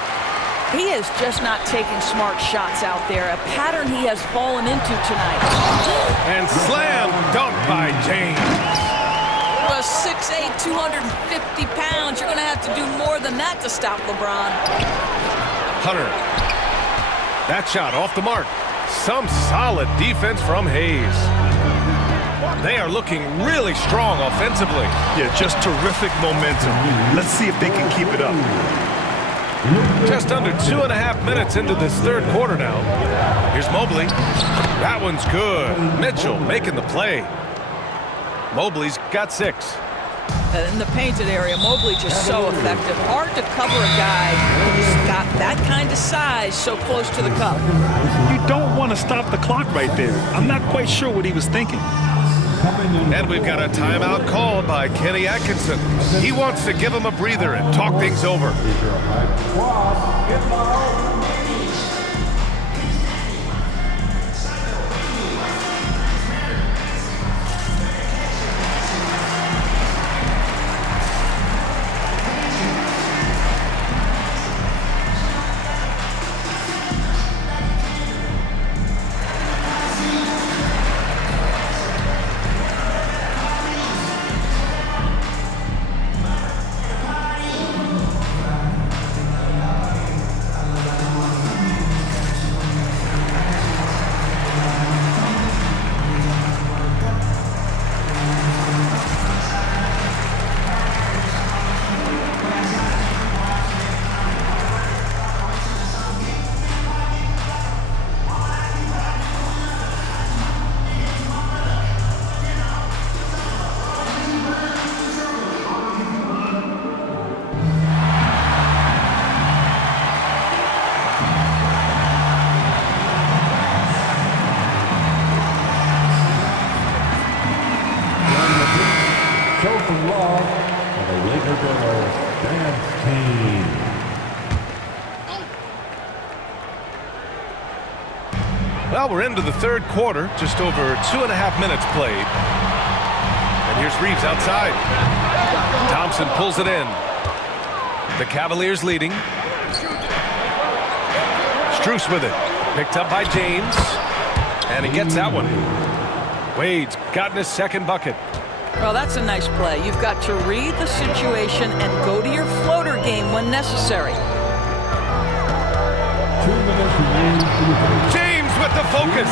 He is just not taking smart shots out there, a pattern he has fallen into tonight. And slam dunk by James. Well, 6'8", 250 pounds. You're going to have to do more than that to stop LeBron. Hunter. That shot off the mark. Some solid defense from Hayes. They are looking really strong offensively. Yeah, just terrific momentum. Let's see if they can keep it up. Just under 2.5 minutes into this third quarter now. Here's Mobley. That one's good. Mitchell making the play. Mobley's got 6. In the painted area, Mobley just so effective. Hard to cover a guy who's got that kind of size so close to the cup. You don't want to stop the clock right there. I'm not quite sure what he was thinking. And we've got a timeout called by Kenny Atkinson. He wants to give him a breather and talk things over. offensive loss of the Laker girls dance team. Well, we're into the third quarter, just over 2.5 minutes played. And here's Reeves outside. Thompson pulls it in. The Cavaliers leading. Strus with it. Picked up by James. And he gets that one. Wade's gotten his second bucket. Well, that's a nice play. You've got to read the situation and go to your floater game when necessary. 2 minutes remaining in the third. James with the focus.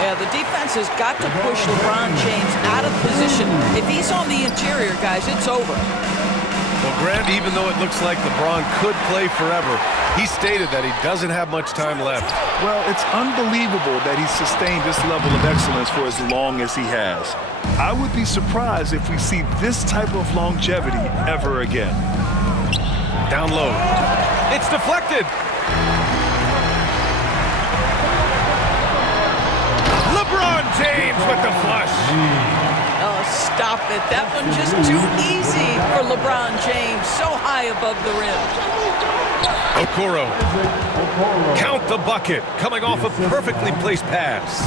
Yeah, the defense has got to push LeBron James out of position. If he's on the interior, guys, it's over. Well, Grant, even though it looks like LeBron could play forever, he stated that he doesn't have much time left. Well, it's unbelievable that he's sustained this level of excellence for as long as he has. I would be surprised if we see this type of longevity ever again. Down low. It's deflected. LeBron James with the flush. Oh, stop it. That one just too easy for LeBron James. So high above the rim. Okoro. Count the bucket. Coming off a perfectly placed pass.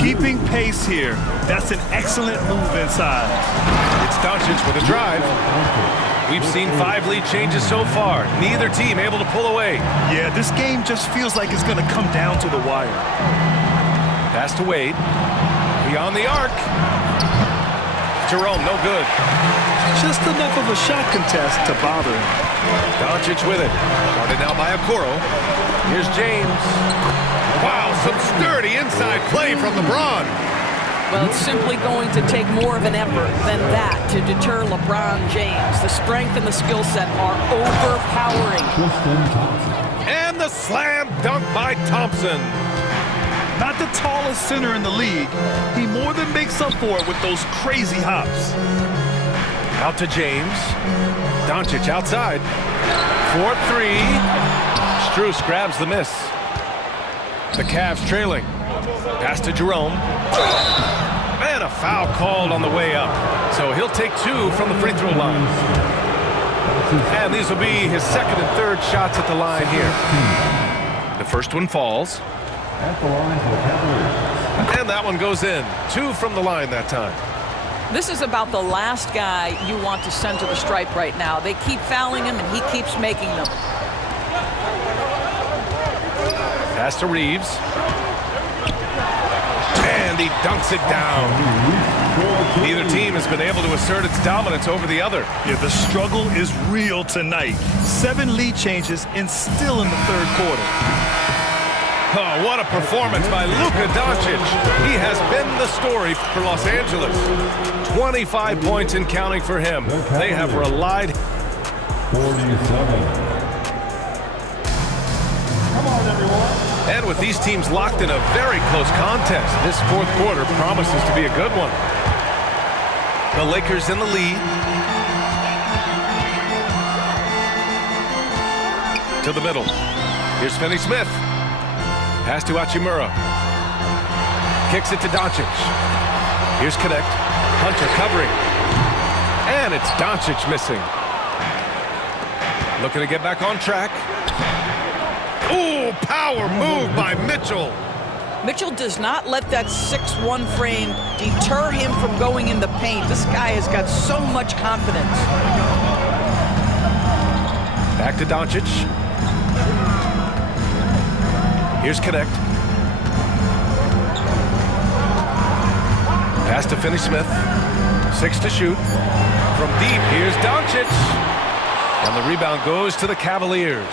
Keeping pace here. That's an excellent move inside. It's Doncic with a drive. We've seen 5 lead changes so far. Neither team able to pull away. Yeah, this game just feels like it's going to come down to the wire. Pass to Wade. Beyond the arc. Jerome, no good. Just enough of a shot contest to bother him. Doncic with it. Guarded now by Okoro. Here's James. Wow, some sturdy inside play from LeBron. Well, it's simply going to take more of an effort than that to deter LeBron James. The strength and the skill set are overpowering. And the slam dunk by Thompson. Not the tallest center in the league. He more than makes up for it with those crazy hops. Out to James. Doncic outside. 4-3. Strus grabs the miss. The Cavs trailing. Pass to Jerome. And a foul called on the way up. So he'll take 2 from the free throw line. And these will be his second and third shots at the line here. The first one falls. At the line for the Cavaliers. And that one goes in. 2 from the line that time. This is about the last guy you want to send to the stripe right now. They keep fouling him, and he keeps making them. Pass to Reeves. And he dunks it down. Neither team has been able to assert its dominance over the other. Yeah, the struggle is real tonight. 7 lead changes and still in the third quarter. Oh, what a performance by Luka Doncic. He has been the story for Los Angeles. 25 points and counting for him. They have relied. 47. Come on, everyone. And with these teams locked in a very close contest, this fourth quarter promises to be a good one. The Lakers in the lead. To the middle. Here's Finney-Smith. Pass to Hachimura. Kicks it to Doncic. Here's Connect. Hunter covering. And it's Doncic missing. Looking to get back on track. Ooh, power move by Mitchell. Mitchell does not let that 6'1" frame deter him from going in the paint. This guy has got so much confidence. Back to Doncic. Here's Connect. Pass to Finney-Smith. 6 to shoot. From deep, here's Doncic. And the rebound goes to the Cavaliers.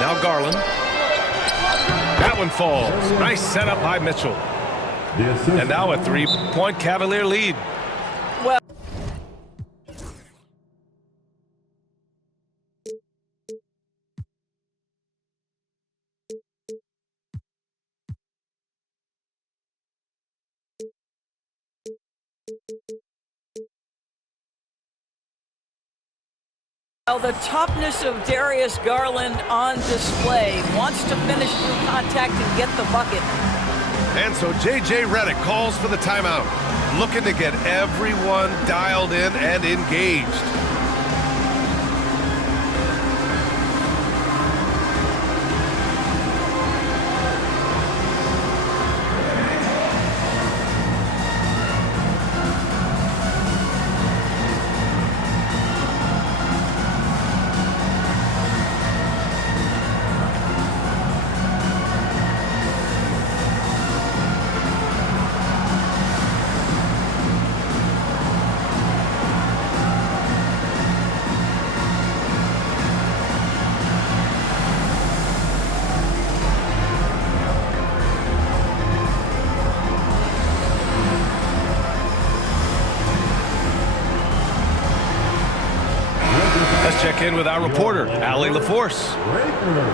Now Garland. That one falls. Nice setup by Mitchell. And now a 3-point Cavalier lead. Well, the toughness of Darius Garland on display. Wants to finish through contact and get the bucket. And so J.J. Redick calls for the timeout. looking to get everyone dialed in and engaged. Let's check in with our reporter, Allie LaForce.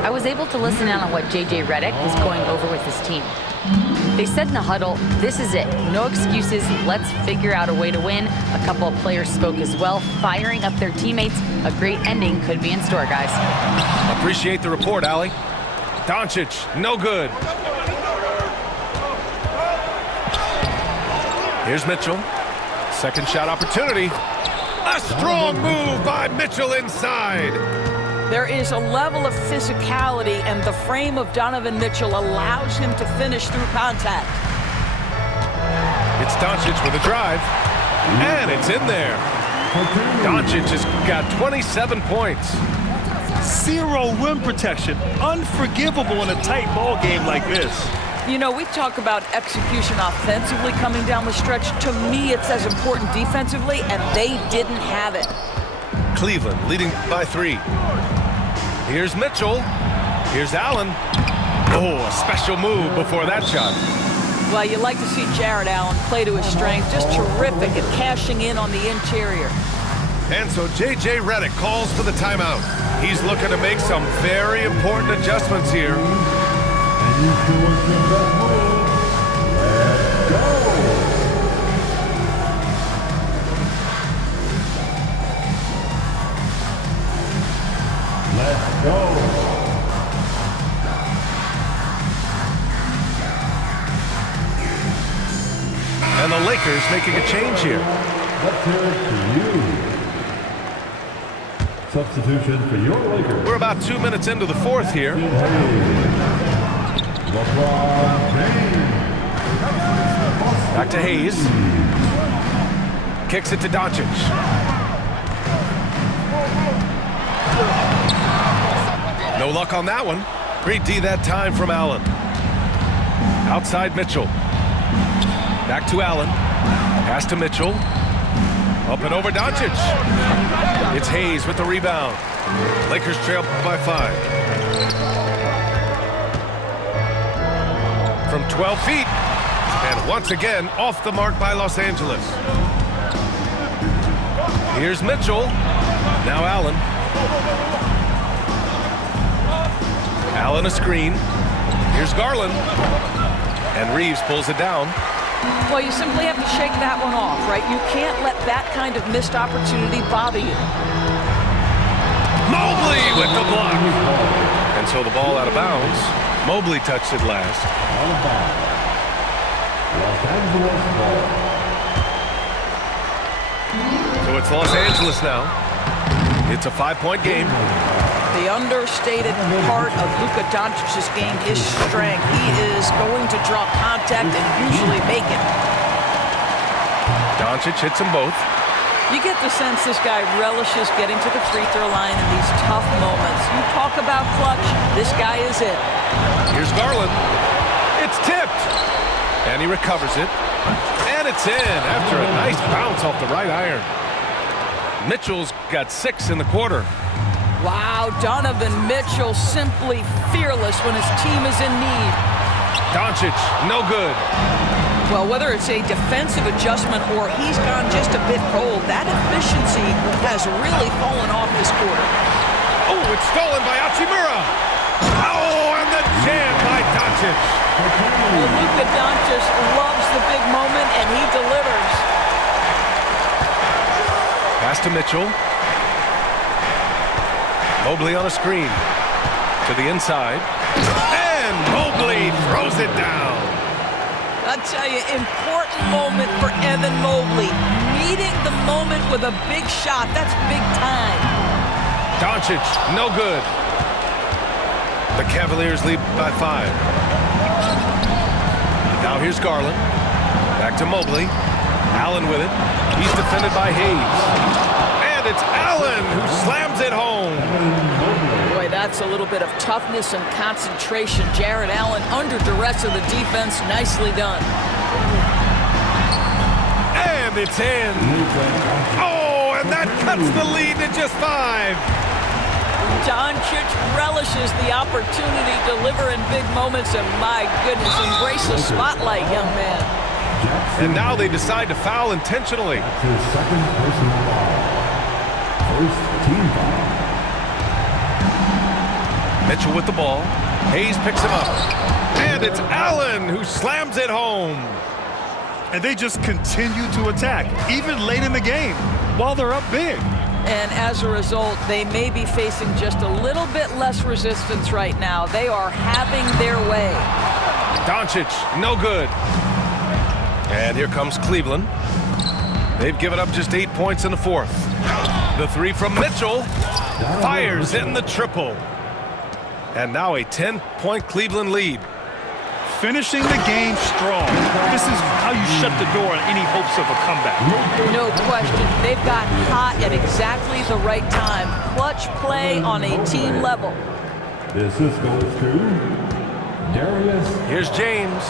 I was able to listen in on what J.J. Redick was going over with his team. They said in the huddle, this is it. No excuses. Let's figure out a way to win. A couple of players spoke as well, firing up their teammates. A great ending could be in store, guys. Appreciate the report, Allie. Doncic, no good. Here's Mitchell. Second shot opportunity. A strong move by Mitchell inside. There is a level of physicality, and the frame of Donovan Mitchell allows him to finish through contact. It's Doncic with a drive, and it's in there. Doncic has got 27 points. Zero rim protection. Unforgivable in a tight ball game like this. You know, we talk about execution offensively coming down the stretch. To me, it's as important defensively, and they didn't have it. Cleveland leading by 3. Here's Mitchell. Here's Allen. Oh, a special move before that shot. Well, you like to see Jarrett Allen play to his strength. Just terrific at cashing in on the interior. And so J.J. Redick calls for the timeout. He's looking to make some very important adjustments here. And you still want your best move. Let's go. Let's go. And the Lakers making a change here. Let's hear it for you. Substitution for your Lakers. We're about 2 minutes into the fourth here. LeBron James. Back to Hayes. Kicks it to Doncic. No luck on that one. Great D that time from Allen. Outside Mitchell. Back to Allen. Pass to Mitchell. Up and over Doncic. It's Hayes with the rebound. Lakers trail by 5. From 12 feet. And once again, off the mark by Los Angeles. Here's Mitchell. Now Allen. Allen a screen. Here's Garland. And Reeves pulls it down. Well, you simply have to shake that one off, right? You can't let that kind of missed opportunity bother you. Mobley with the block. And so the ball out of bounds. Mobley touched it last. Out of bounds. Los Angeles ball. So it's Los Angeles now. It's a 5-point game. The understated part of Luka Doncic's game is strength. He is going to draw contact and usually make it. Doncic hits them both. You get the sense this guy relishes getting to the free throw line in these tough moments. You talk about clutch, this guy is it. Here's Garland. It's tipped. And he recovers it. And it's in after a nice bounce off the right iron. Mitchell's got 6 in the quarter. Wow, Donovan Mitchell simply fearless when his team is in need. Doncic, no good. Well, whether it's a defensive adjustment or he's gone just a bit cold, that efficiency has really fallen off this quarter. Oh, it's stolen by Hachimura. Oh, and the jam by Doncic. Well, Luka Doncic loves the big moment, and he delivers. Pass to Mitchell. Mobley on a screen. To the inside. And Mobley throws it down. tell you, important moment for Evan Mobley. Meeting the moment with a big shot. That's big time. Doncic, no good. The Cavaliers lead by 5. Now here's Garland. Back to Mobley. Allen with it. He's defended by Hayes. And it's Allen who slams it home. Boy, that's a little bit of toughness and concentration. Jarrett Allen under duress of the defense. Nicely done. And it's in. Oh, and that cuts the lead to just 5. Doncic relishes the opportunity to deliver in big moments, and my goodness, embrace the spotlight, young man. And now they decide to foul intentionally. That's his second personal foul. First team foul. Mitchell with the ball. Hayes picks him up. And it's Allen who slams it home. And they just continue to attack, even late in the game, while they're up big. And as a result, they may be facing just a little bit less resistance right now. They are having their way. Doncic, no good. And here comes Cleveland. They've given up just 8 points in the 4th. The 3 from Mitchell fires in the triple. And now a 10-point Cleveland lead. Finishing the game strong. This is how you shut the door on any hopes of a comeback. No question. They've got hot at exactly the right time. Clutch play on a team level. This goes to Darius. Here's James.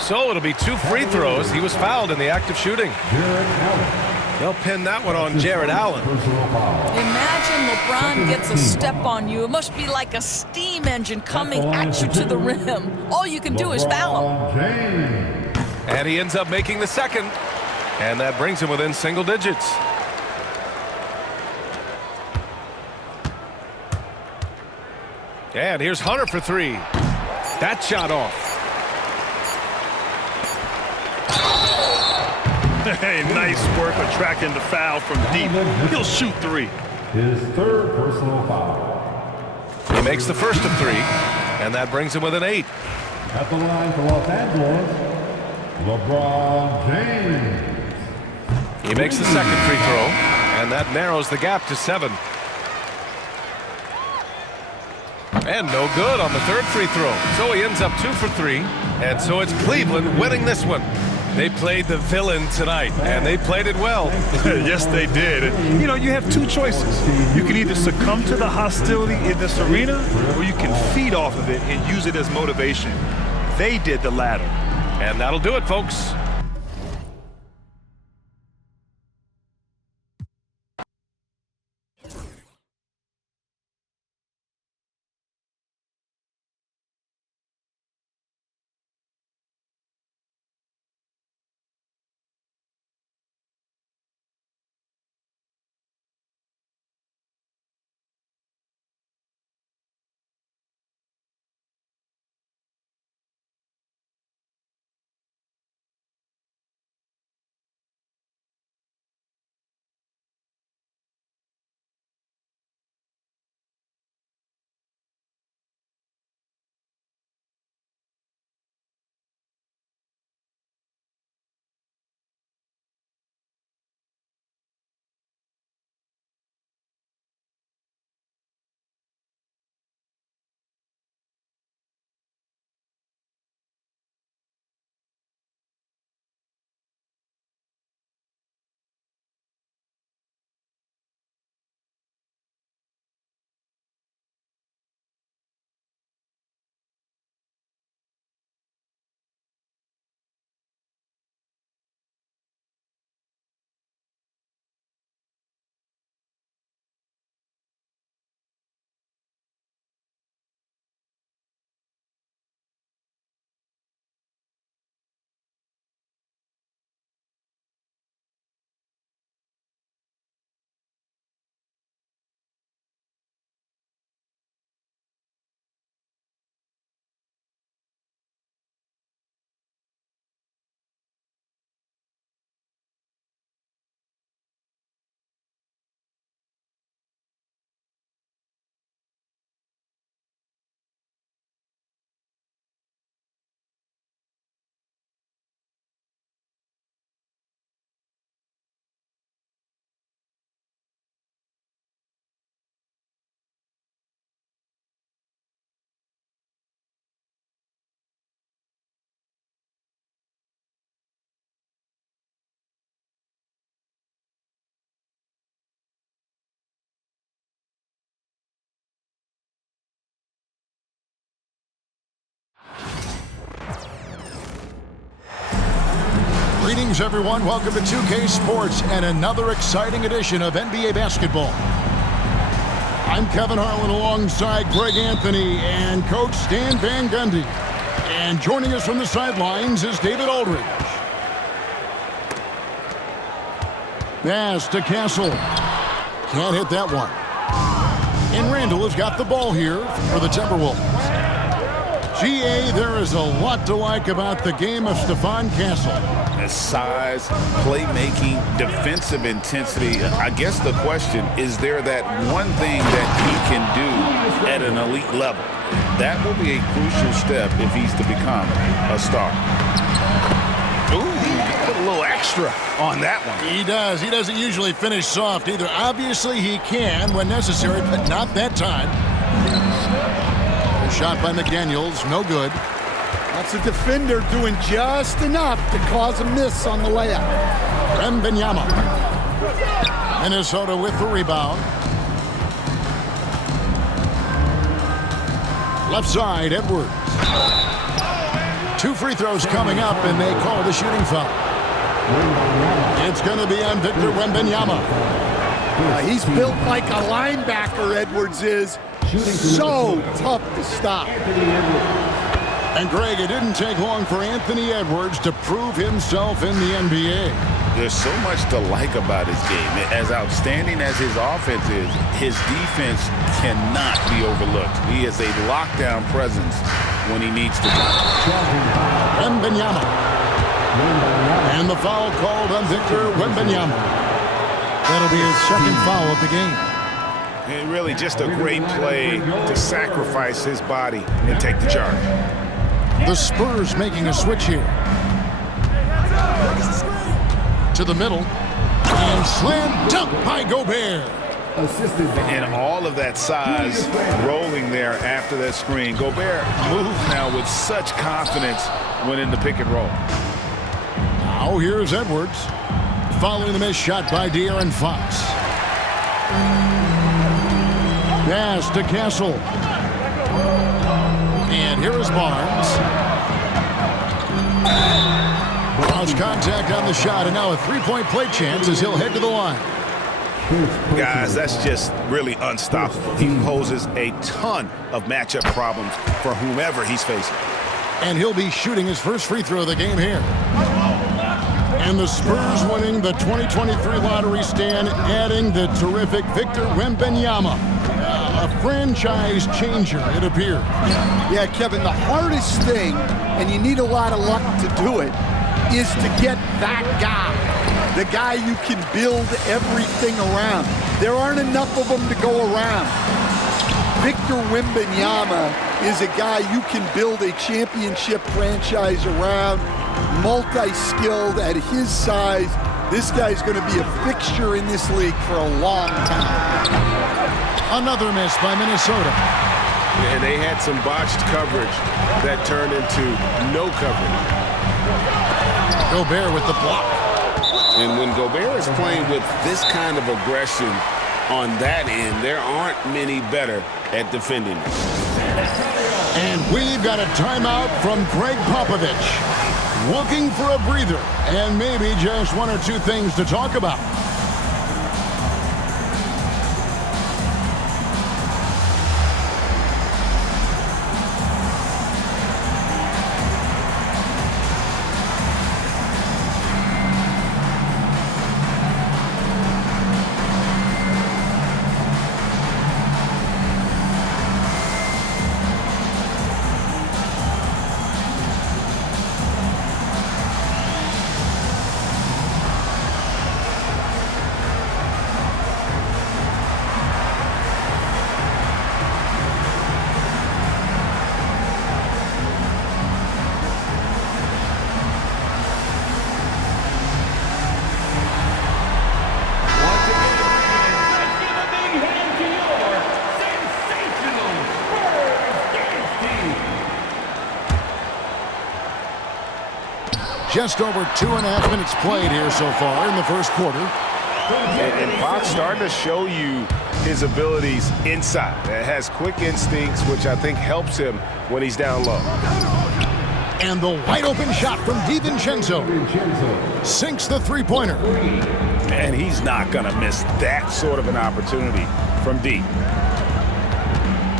So it'll be 2 free throws. He was fouled in the act of shooting. Jarrett Allen. They'll pin that one on Jarrett Allen. Personal foul. Imagine LeBron gets a step on you. It must be like a steam engine coming at you to the rim. All you can do is foul him. James. And he ends up making the second. And that brings him within single digits. And here's Hunter for 3. That shot off. Hey, nice work attracting the foul from deep. He'll shoot 3. His third personal foul. He makes the first of 3. And that brings him within 8. At the line for Los Angeles, LeBron James. He makes the second free throw. And that narrows the gap to 7. And no good on the third free throw. So he ends up 2 for 3. And so it's Cleveland winning this one. They played the villain tonight, and they played it well. Yes, they did. And, you know, you have 2 choices. You can either succumb to the hostility in this arena, or you can feed off of it and use it as motivation. They did the latter. And that'll do it, folks. Greetings, everyone. Welcome to 2K Sports and another exciting edition of NBA basketball. I'm Kevin Harlan alongside Greg Anthony and Coach Stan Van Gundy. And joining us from the sidelines is David Aldridge. Pass to Castle. Can't hit that one. And Randall has got the ball here for the Timberwolves. GA, there is a lot to like about the game of Stephon Castle. His size, playmaking, defensive intensity. I guess the question, is there that one thing that he can do at an elite level? That will be a crucial step if he's to become a star. Ooh, put a little extra on that one. He does. He doesn't usually finish soft either. Obviously, he can when necessary, but not that time. Shot by McDaniels, no good. That's a defender doing just enough to cause a miss on the layup. Wembanyama. Minnesota with the rebound. Left side, Edwards. 2 free throws coming up, and they call the shooting foul. It's going to be on Victor Wembanyama. He's built like a linebacker, Edwards is. So tough to stop. And Greg, it didn't take long for Anthony Edwards to prove himself in the NBA. There's so much to like about his game. As outstanding as his offense is, his defense cannot be overlooked. He is a lockdown presence when he needs to be. Wembanyama. And the foul called on Victor Wembanyama. That'll be his second foul of the game. And really just a great play to sacrifice his body and take the charge. The Spurs making a switch here. To the middle. And slam dunk by Gobert. And all of that size rolling there after that screen. Gobert moves now with such confidence when in the pick and roll. Now here's Edwards. Following the missed shot by De'Aaron Fox. Pass to Castle. And here is Barnes. Lost contact on the shot, and now a three-point play chance as he'll head to the line. Guys, that's just really unstoppable. He poses a ton of matchup problems for whomever he's facing. And he'll be shooting his first free throw of the game here. And the Spurs winning the 2023 lottery, Stan, adding the terrific Victor Wembanyama. A franchise changer, it appears. Yeah, Kevin, the hardest thing, and you need a lot of luck to do it, is to get that guy. The guy you can build everything around. There aren't enough of them to go around. Victor Wembanyama is a guy you can build a championship franchise around, multi-skilled at his size. This guy's going to be a fixture in this league for a long time. Another miss by Minnesota. And they had some botched coverage that turned into no coverage. Gobert with the block. And when Gobert is playing with this kind of aggression on that end, there aren't many better at defending it. And we've got a timeout from Greg Popovich. Looking for a breather and maybe just one or two things to talk about. Just over 2.5 minutes played here so far in the first quarter. And Fox starting to show you his abilities inside. It has quick instincts, which I think helps him when he's down low. And the wide open shot from DiVincenzo sinks the three-pointer. And he's not going to miss that sort of an opportunity from deep.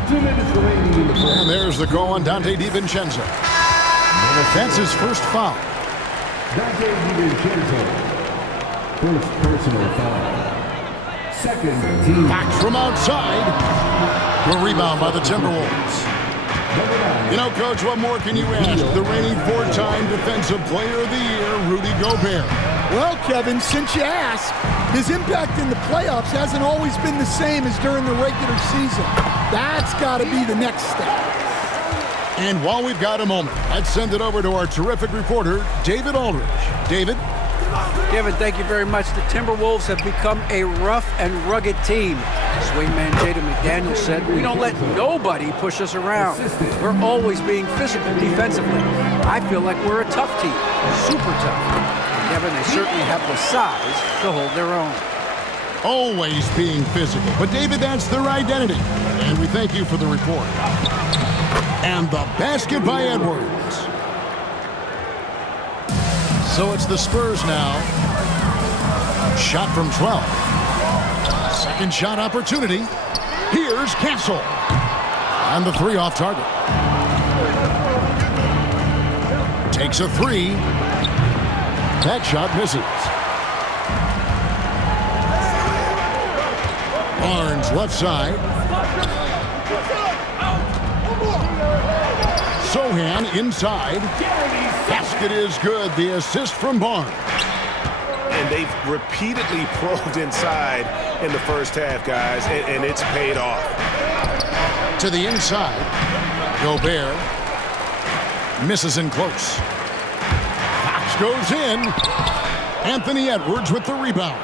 2 minutes remaining in the fourth. And there's the call on Donte DiVincenzo. That's his first foul. Donte DiVincenzo. First personal foul. Second team. Fox from outside. The rebound by the Timberwolves. You know, Coach, what more can you ask? The reigning 4-time Defensive Player of the Year, Rudy Gobert. Well, Kevin, since you asked, his impact in the playoffs hasn't always been the same as during the regular season. That's got to be the next step. And while we've got a moment, let's send it over to our terrific reporter, David Aldridge. David? Kevin, thank you very much. The Timberwolves have become a rough and rugged team. Swingman Jaden McDaniels said, "We don't let nobody push us around. We're always being physical defensively. I feel like we're a tough team, super tough." Kevin, they certainly have the size to hold their own. Always being physical. But, David, that's their identity. And we thank you for the report. And the basket by Edwards. So it's the Spurs now. Shot from 12. Second shot opportunity. Here's Castle. And the three off target. Takes a three. That shot misses. Barnes left side. Sohan inside. Basket is good. The assist from Barnes. And they've repeatedly probed inside in the first half, guys, and it's paid off. To the inside. Gobert misses in close. Fox goes in. Anthony Edwards with the rebound.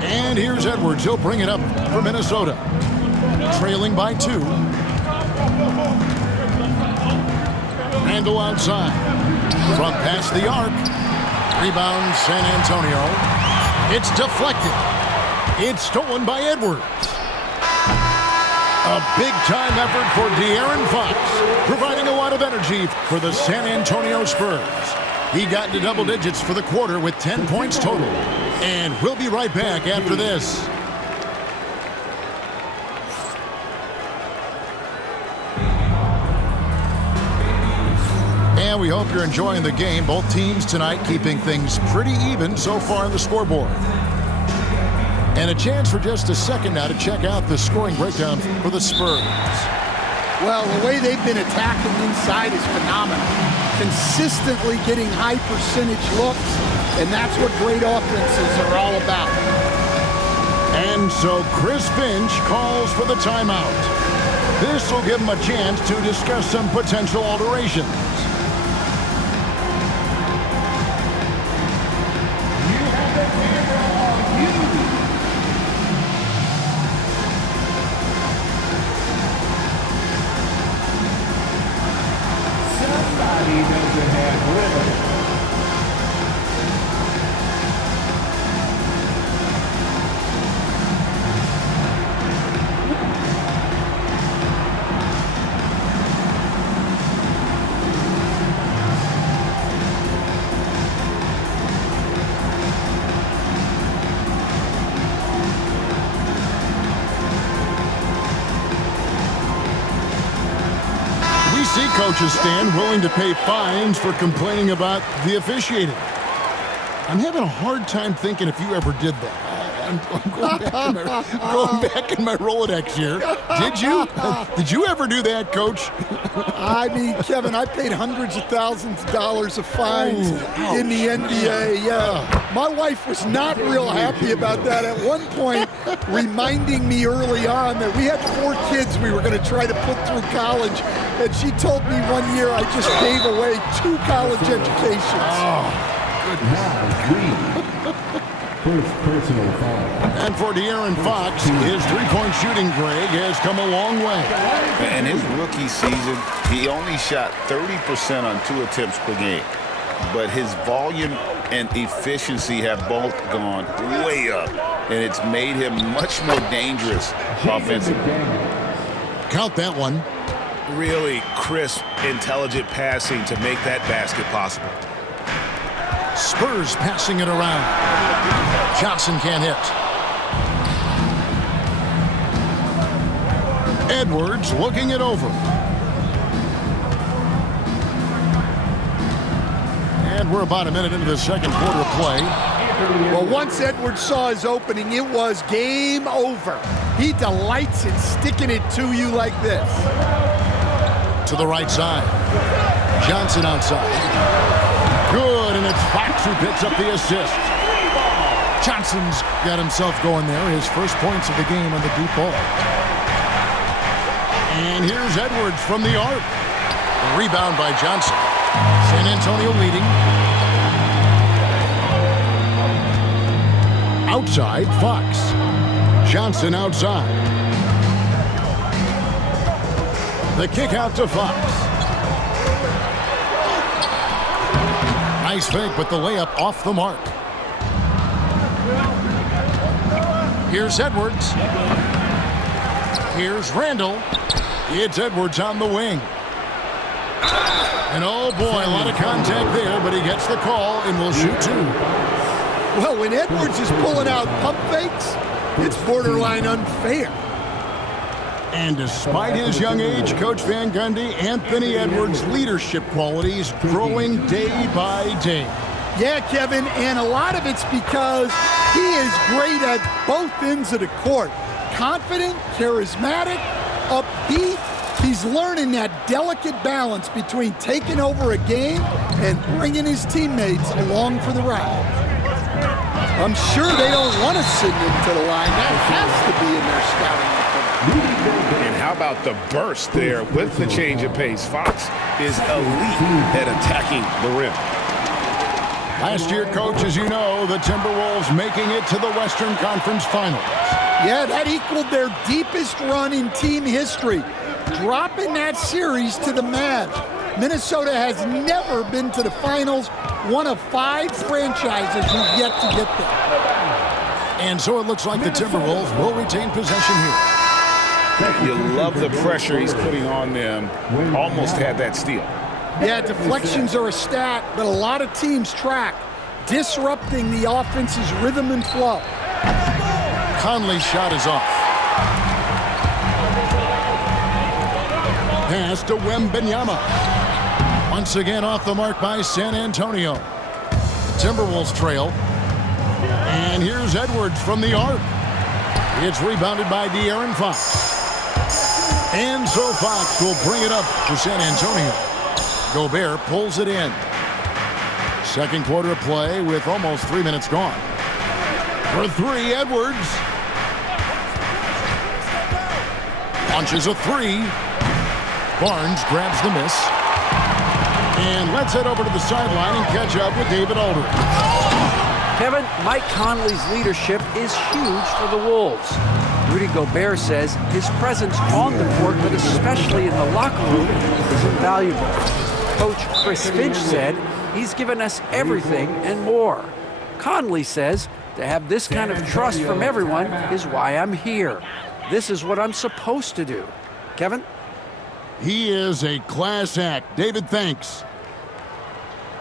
And here's Edwards. He'll bring it up for Minnesota. Trailing by 2. Randall outside. From past the arc. Rebound San Antonio. It's deflected. It's stolen by Edwards. A big-time effort for De'Aaron Fox, providing a lot of energy for the San Antonio Spurs. He got into double digits for the quarter with 10 points total. And we'll be right back after this. And we hope you're enjoying the game. Both teams tonight keeping things pretty even so far on the scoreboard. And a chance for just a second now to check out the scoring breakdown for the Spurs. Well, the way they've been attacking inside is phenomenal. Consistently getting high percentage looks, and that's what great offenses are all about. And so Chris Finch calls for the timeout. This will give him a chance to discuss some potential alterations. Coaches stand willing to pay fines for complaining about the officiating. I'm having a hard time thinking if you ever did that. I'm going back in my Rolodex here. Did you? Did you ever do that, Coach? I mean, Kevin, I paid hundreds of thousands of dollars of fines in the NBA. Yeah. My wife was not real happy about that at one point, reminding me early on that we had 4 kids we were going to try to put through college. And she told me one year I just gave away 2 college educations. Oh, goodness. First personal foul. And for De'Aaron Fox, his three-point shooting, Greg, has come a long way. In his rookie season, he only shot 30% on 2 attempts per game. But his volume and efficiency have both gone way up. And it's made him much more dangerous offensively. Count that one. Really crisp, intelligent passing to make that basket possible. Spurs passing it around. Johnson can't hit. Edwards looking it over. And we're about a minute into the second quarter of play. Well, once Edwards saw his opening, it was game over. He delights in sticking it to you like this. To the right side. Johnson outside. Good, and it's Fox who picks up the assist. Johnson's got himself going there. His first points of the game on the deep ball. And here's Edwards from the arc. A rebound by Johnson. San Antonio leading. Outside, Fox. Johnson outside. The kick out to Fox. Nice fake, but the layup off the mark. Here's Edwards. Here's Randall. It's Edwards on the wing. And oh boy, a lot of contact there, but he gets the call and will shoot two. Well, when Edwards is pulling out pump fakes, it's borderline unfair. And despite his young age, Coach Van Gundy, Anthony Edwards' leadership qualities growing day by day. Yeah, Kevin, and a lot of it's because he is great at both ends of the court. Confident, charismatic, upbeat. He's learning that delicate balance between taking over a game and bringing his teammates along for the ride. I'm sure they don't want to send him to the line. That has to be in their scouting report. And how about the burst there with the change of pace? Fox is elite at attacking the rim. Last year, Coach, as you know, the Timberwolves making it to the Western Conference Finals. Yeah, that equaled their deepest run in team history, dropping that series to the Mavs. Minnesota has never been to the finals, one of 5 franchises who've yet to get there. And so it looks like the Timberwolves will retain possession here. You love the pressure he's putting on them. Almost had that steal. Yeah, deflections are a stat that a lot of teams track, disrupting the offense's rhythm and flow. Conley's shot is off. Pass to Wembanyama. Once again off the mark by San Antonio. Timberwolves trail. And here's Edwards from the arc. It's rebounded by De'Aaron Fox. And so Fox will bring it up to San Antonio. Gobert pulls it in. Second quarter of play with almost 3 minutes gone. For 3, Edwards. Launches a 3. Barnes grabs the miss. And let's head over to the sideline and catch up with David Aldridge. Kevin, Mike Conley's leadership is huge for the Wolves. Rudy Gobert says his presence on the court, but especially in the locker room, is invaluable. Coach Chris Finch said he's given us everything and more. Conley says to have this kind of trust from everyone is why I'm here. This is what I'm supposed to do. Kevin? He is a class act. David, thanks.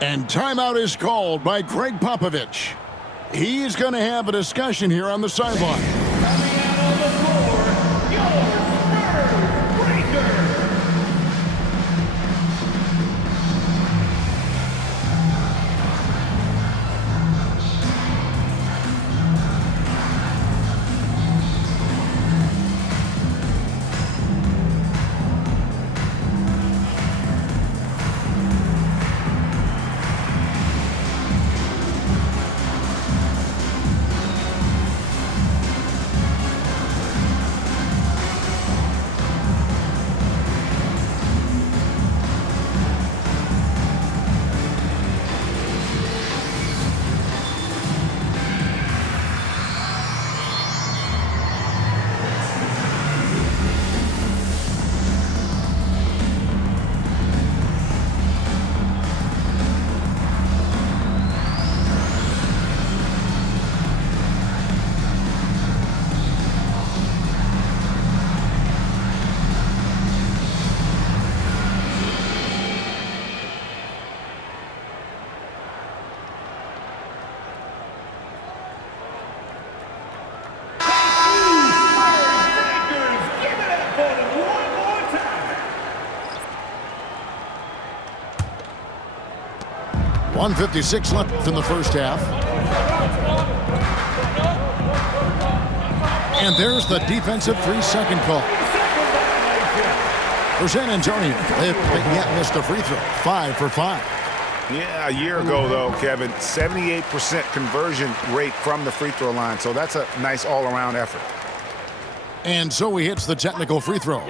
And timeout is called by Greg Popovich. He's going to have a discussion here on the sideline. Coming out on the floor, your Spurs Breaker. 1:56 left in the first half. And there's the defensive 3-second call. For San Antonio, they've yet missed a free throw. 5 for 5. Yeah, a year ago, though, Kevin, 78% conversion rate from the free throw line. So that's a nice all-around effort. And so he hits the technical free throw.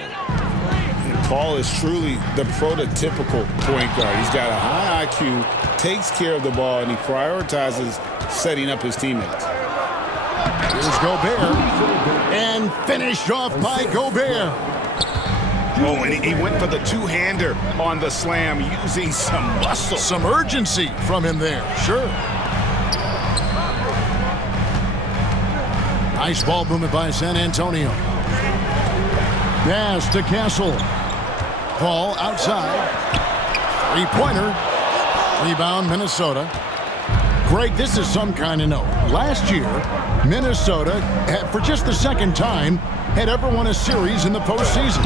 Paul is truly the prototypical point guard. He's got a high IQ, takes care of the ball, and he prioritizes setting up his teammates. Here's Gobert. And finished off by Gobert. Oh, and he went for the two-hander on the slam using some muscle. Some urgency from him there, sure. Nice ball movement by San Antonio. Pass to Castle. Paul outside. Three-pointer. Rebound, Minnesota. Greg, this is some kind of note. Last year, Minnesota, for just the second time, had ever won a series in the postseason.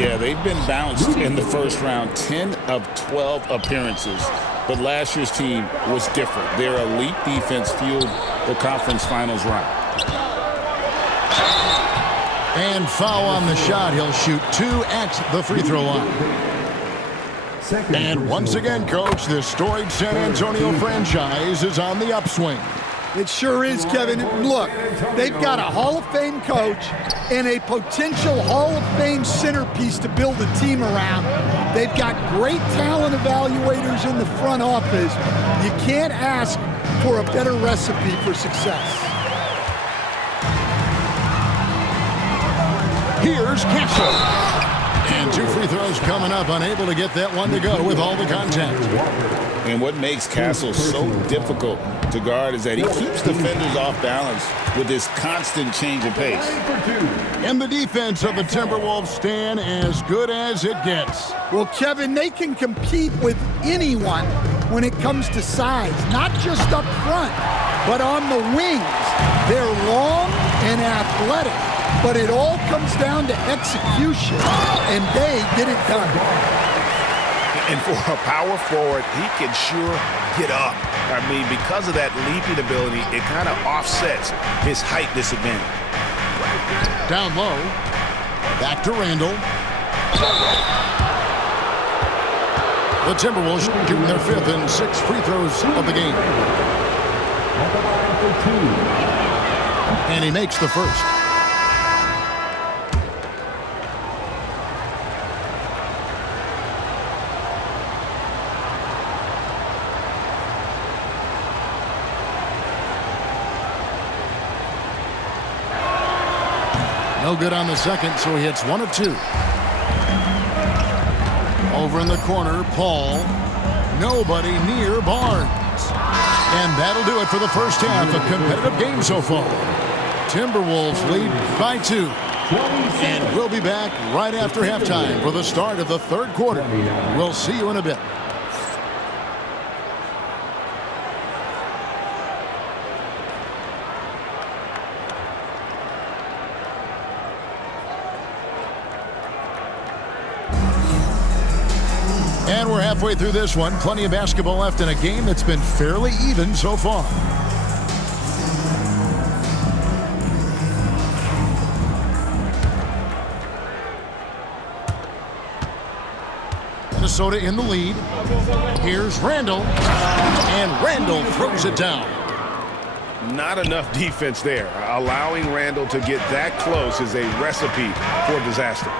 Yeah, they've been bounced in the first round, 10 of 12 appearances. But last year's team was different. Their elite defense fueled the conference finals run. And foul on the shot. He'll shoot 2 at the free throw line. And once again, Coach, this storied San Antonio franchise is on the upswing. It sure is, Kevin. Look, they've got a Hall of Fame coach and a potential Hall of Fame centerpiece to build a team around. They've got great talent evaluators in the front office. You can't ask for a better recipe for success. Here's Castle. And 2 free throws coming up, unable to get that one to go with all the contact. And what makes Castle so difficult to guard is that he keeps defenders off balance with this constant change of pace. And the defense of the Timberwolves stand as good as it gets. Well, Kevin, they can compete with anyone when it comes to size, not just up front, but on the wings. They're long and athletic. But it all comes down to execution, and they get it done. And for a power forward, he can sure get up. I mean, because of that leaping ability, it kind of offsets his height disadvantage. Down low. Back to Randall. The Timberwolves shooting their 5th and 6th free throws of the game. And he makes the first. No good on the second, so he hits 1 of 2. Over in the corner, Paul. Nobody near Barnes. And that'll do it for the first half. A competitive game so far. Timberwolves lead by 2. And we'll be back right after halftime for the start of the 3rd quarter. We'll see you in a bit. And we're halfway through this one. Plenty of basketball left in a game that's been fairly even so far. Minnesota in the lead. Here's Randall. And Randall throws it down. Not enough defense there. Allowing Randall to get that close is a recipe for disaster.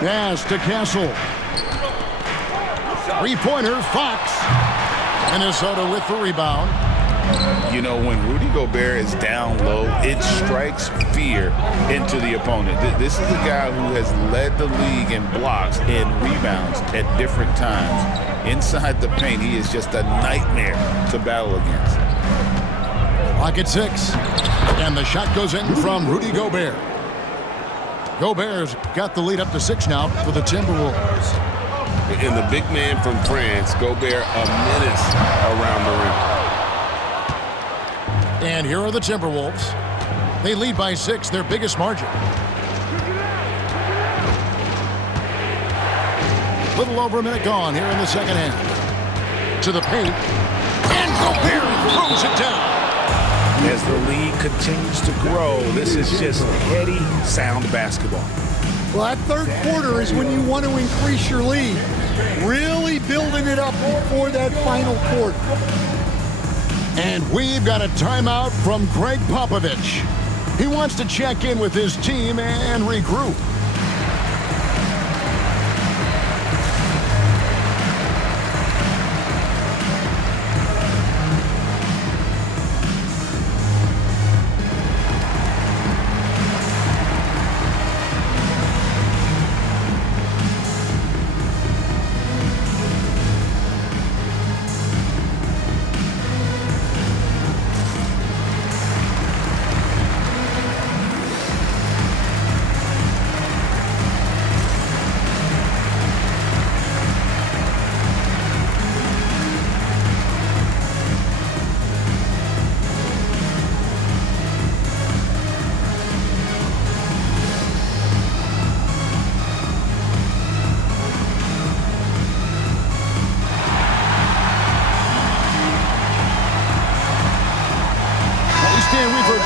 Pass to Castle. Three-pointer, Fox. Minnesota with the rebound. You know, when Rudy Gobert is down low, it strikes fear into the opponent. This is a guy who has led the league in blocks and rebounds at different times. Inside the paint, he is just a nightmare to battle against. Clock at 6. And the shot goes in from Rudy Gobert. Gobert's got the lead up to 6 now for the Timberwolves. And the big man from France, Gobert, a menace around the rim. And here are the Timberwolves. They lead by 6, their biggest margin. Little over a minute gone here in the second half. To the paint. And Gobert throws it down. As the lead continues to grow, this is just heady, sound basketball. Well, that third quarter is when you want to increase your lead. Really building it up before that final quarter. And we've got a timeout from Greg Popovich. He wants to check in with his team and regroup.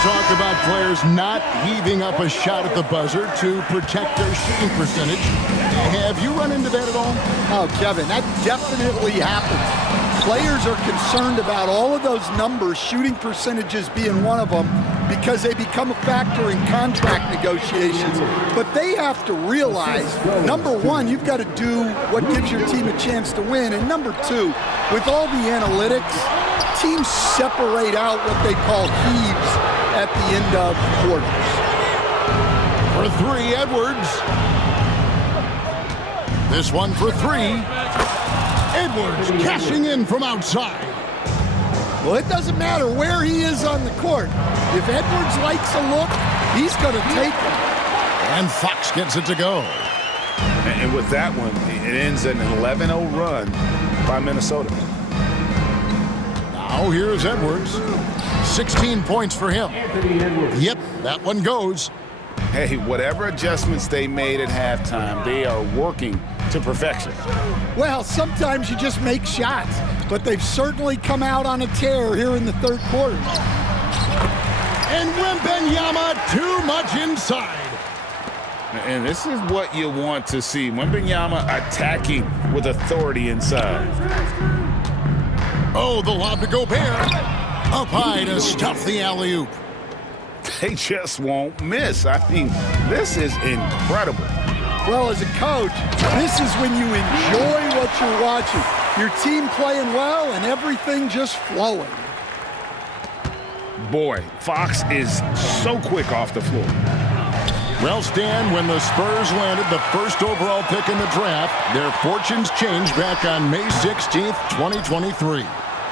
Talk about players not heaving up a shot at the buzzer to protect their shooting percentage. Have you run into that at all? Oh, Kevin, that definitely happens. Players are concerned about all of those numbers, shooting percentages being one of them, because they become a factor in contract negotiations. But they have to realize, number one, you've got to do what gives your team a chance to win. And number two, with all the analytics, teams separate out what they call heaves at the end of quarters. For three, Edwards. This one for three. Edwards cashing in from outside. Well, it doesn't matter where he is on the court. If Edwards likes a look, he's going to take it. And Fox gets it to go. And with that one, it ends in an 11-0 run by Minnesota. Now here's Edwards. 16 points for him. Yep, that one goes. Hey, whatever adjustments they made at halftime, they are working to perfection. Well, sometimes you just make shots, but they've certainly come out on a tear here in the third quarter. And Wembanyama too much inside. And this is what you want to see. Wembanyama attacking with authority inside. Oh, the lob to Gobert. Up high to stuff the alley-oop. They just won't miss. I mean, this is incredible. Well, as a coach, this is when you enjoy what you're watching. Your team playing well and everything just flowing. Boy, Fox is so quick off the floor. Well, Stan, when the Spurs landed the first overall pick in the draft, their fortunes changed back on May 16th, 2023.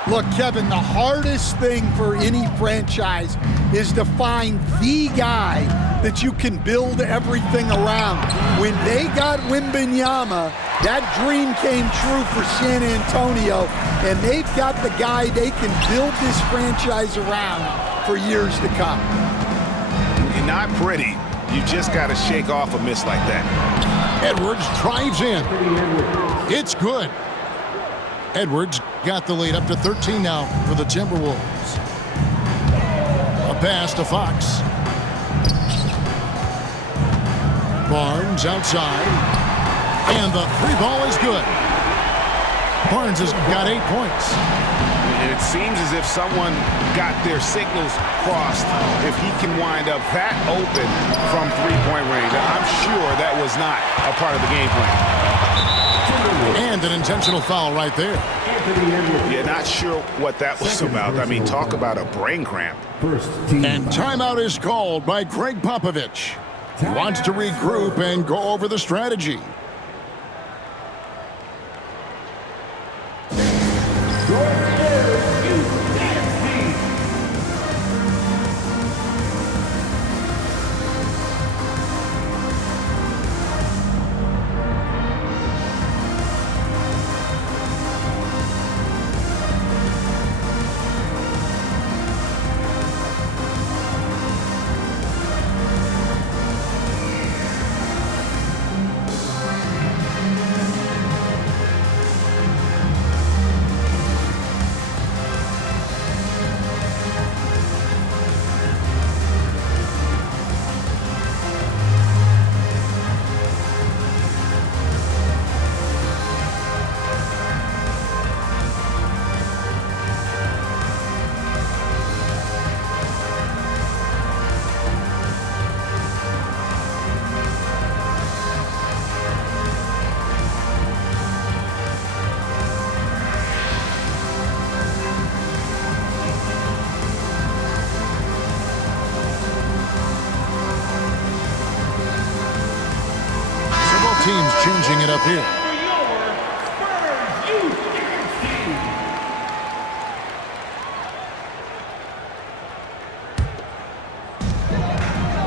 Look, Kevin, the hardest thing for any franchise is to find the guy that you can build everything around. When they got Wembanyama, that dream came true for San Antonio, and they've got the guy they can build this franchise around for years to come. You're not pretty. You just got to shake off a miss like that. Edwards drives in. It's good. Edwards got the lead up to 13 now for the Timberwolves. A pass to Fox. Barnes outside. And the three ball is good. Barnes has got 8 points. And it seems as if someone got their signals crossed if he can wind up that open from three-point range. I'm sure that was not a part of the game plan. And an intentional foul right there. Yeah, not sure what that was about. I mean, talk about a brain cramp. And timeout is called by Greg Popovich. He wants to regroup and go over the strategy. changing it up here.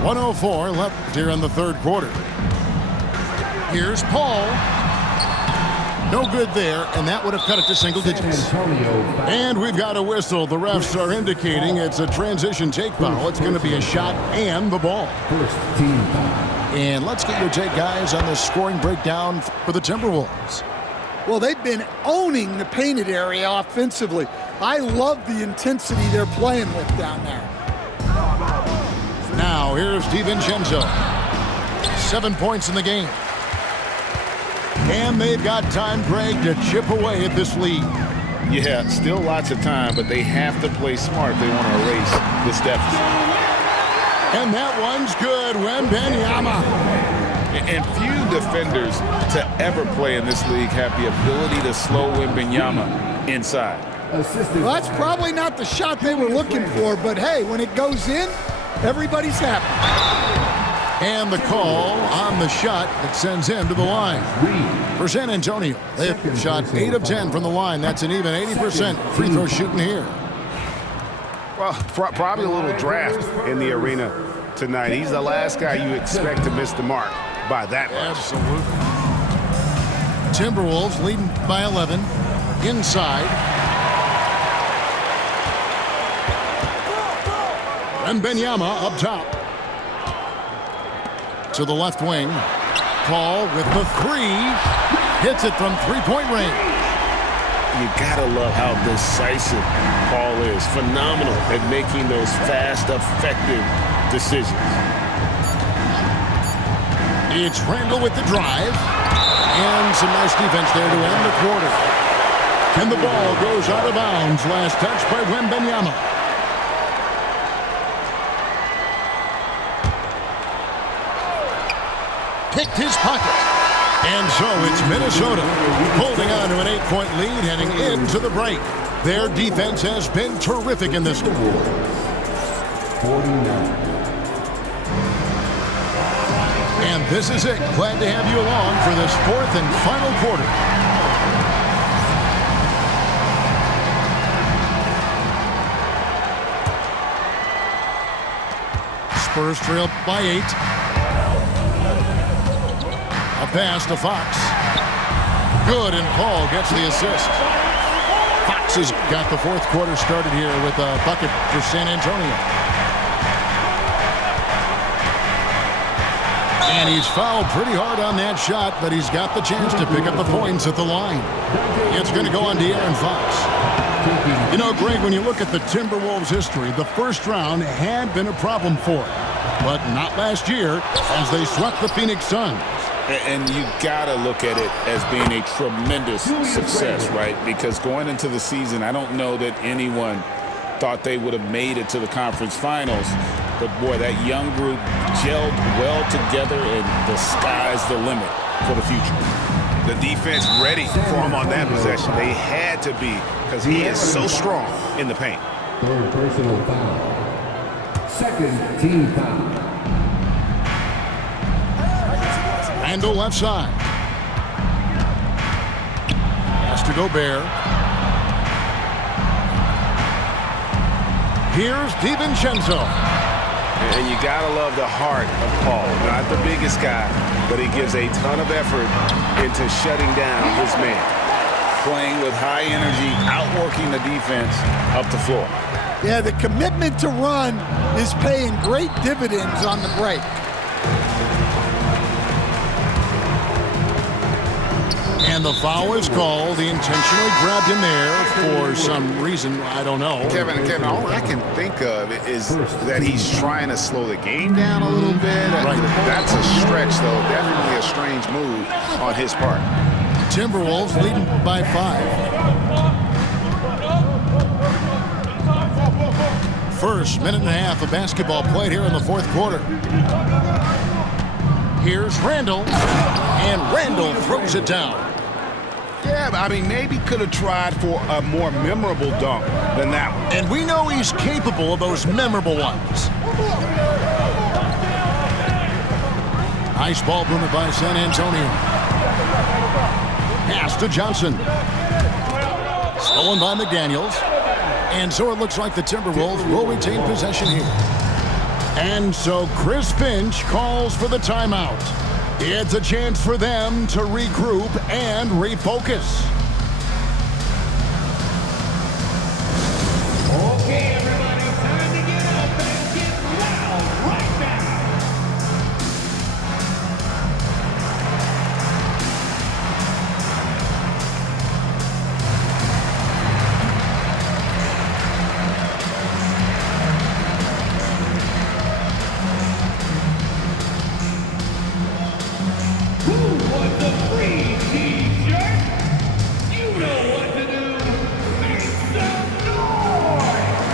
.104 left here in the third quarter. Here's Paul. No good there, and that would have cut it to single digits. And we've got a whistle. The refs are indicating it's a transition take foul. It's going to be a shot and the ball. First team foul. And let's get your take, guys, on the scoring breakdown for the Timberwolves. Well, they've been owning the painted area offensively. I love the intensity they're playing with down there. Now, here's DiVincenzo. 7 points in the game. And they've got time, Greg, to chip away at this lead. Yeah, still lots of time, but they have to play smart if they want to erase this deficit. And that one's good. Wembanyama. And few defenders to ever play in this league have the ability to slow Wembanyama inside. Well, that's probably not the shot they were looking for, but hey, when it goes in, everybody's happy. And the call on the shot that sends him to the line. For San Antonio, they've shot 8 of 10 from the line. That's an even 80% free throw shooting here. Well, probably a little draft in the arena tonight. He's the last guy you expect to miss the mark by that much. Absolutely. Timberwolves leading by 11. Inside. Wembanyama up top. To the left wing. Paul with the three. Hits it from three-point range. You gotta love how decisive Paul is. Phenomenal at making those fast, effective decisions. It's Randall with the drive. And some nice defense there to end the quarter. And the ball goes out of bounds. Last touch by Wembanyama. Picked his pocket. And so it's Minnesota holding on to an 8-point lead heading into the break. Their defense has been terrific in this one. 49. And this is it. Glad to have you along for this fourth and final quarter. Spurs trail by 8. A pass to Fox. Good, and Paul gets the assist. Fox has got the fourth quarter started here with a bucket for San Antonio. And he's fouled pretty hard on that shot, but he's got the chance to pick up the points at the line. It's going to go on De'Aaron Fox. You know, Greg, when you look at the Timberwolves' history, the first round had been a problem for it, but not last year as they swept the Phoenix Suns. And you got to look at it as being a tremendous success, right? Because going into the season, I don't know that anyone thought they would have made it to the conference finals. But, boy, that young group gelled well together, and the sky's the limit for the future. The defense ready for him on that possession. They had to be, because he is so strong in the paint. Third personal foul. Second team foul. Randall left side. Has to go Bear. Here's DiVincenzo. And you gotta love the heart of Paul. Not the biggest guy, but he gives a ton of effort into shutting down his man. Playing with high energy, outworking the defense up the floor. Yeah, the commitment to run is paying great dividends on the break. And the foul is called. He intentionally grabbed him there for some reason. I don't know. Kevin, all I can think of is that he's trying to slow the game down a little bit. Right. That's a stretch, though. Definitely a strange move on his part. Timberwolves leading by 5. First minute and a half of basketball played here in the fourth quarter. Here's Randall, and Randall throws it down. Yeah, I mean, maybe could have tried for a more memorable dunk than that one. And we know he's capable of those memorable ones. Nice ball movement by San Antonio. Pass to Johnson. Stolen by McDaniels. And so it looks like the Timberwolves will retain possession here. And so Chris Finch calls for the timeout. It's a chance for them to regroup and refocus. Okay, everybody, time to get up and get loud right now. Who wants a free t-shirt? You know what to do. Make some noise!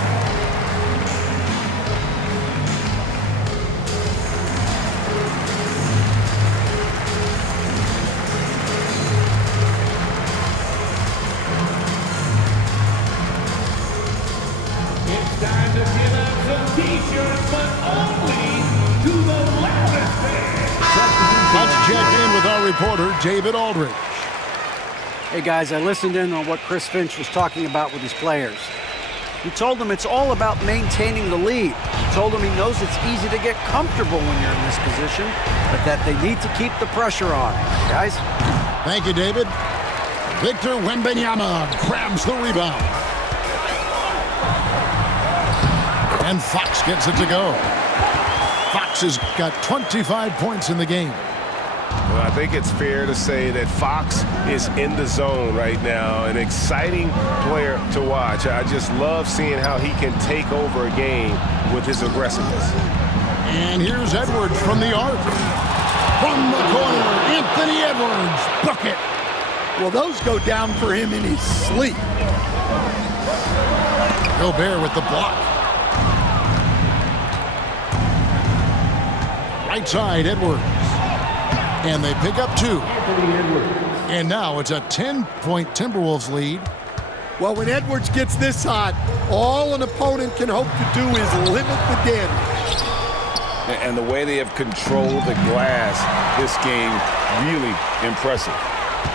It's time to give out some t-shirts, but only to the loudest fans. Let's check in with our reporter, David Aldridge. Hey guys, I listened in on what Chris Finch was talking about with his players. He told them it's all about maintaining the lead. He told them he knows it's easy to get comfortable when you're in this position, but that they need to keep the pressure on. Guys? Thank you, David. Victor Wembanyama grabs the rebound. And Fox gets it to go. Fox has got 25 points in the game. Well, I think it's fair to say that Fox is in the zone right now, an exciting player to watch. I just love seeing how he can take over a game with his aggressiveness. And here's Edwards from the arc. From the corner, Anthony Edwards, bucket. Well, those go down for him in his sleep. Gobert with the block. Right side, Edwards. And they pick up 2. And now it's a 10-point Timberwolves lead. Well, when Edwards gets this hot, all an opponent can hope to do is limit the damage. And the way they have controlled the glass this game, really impressive.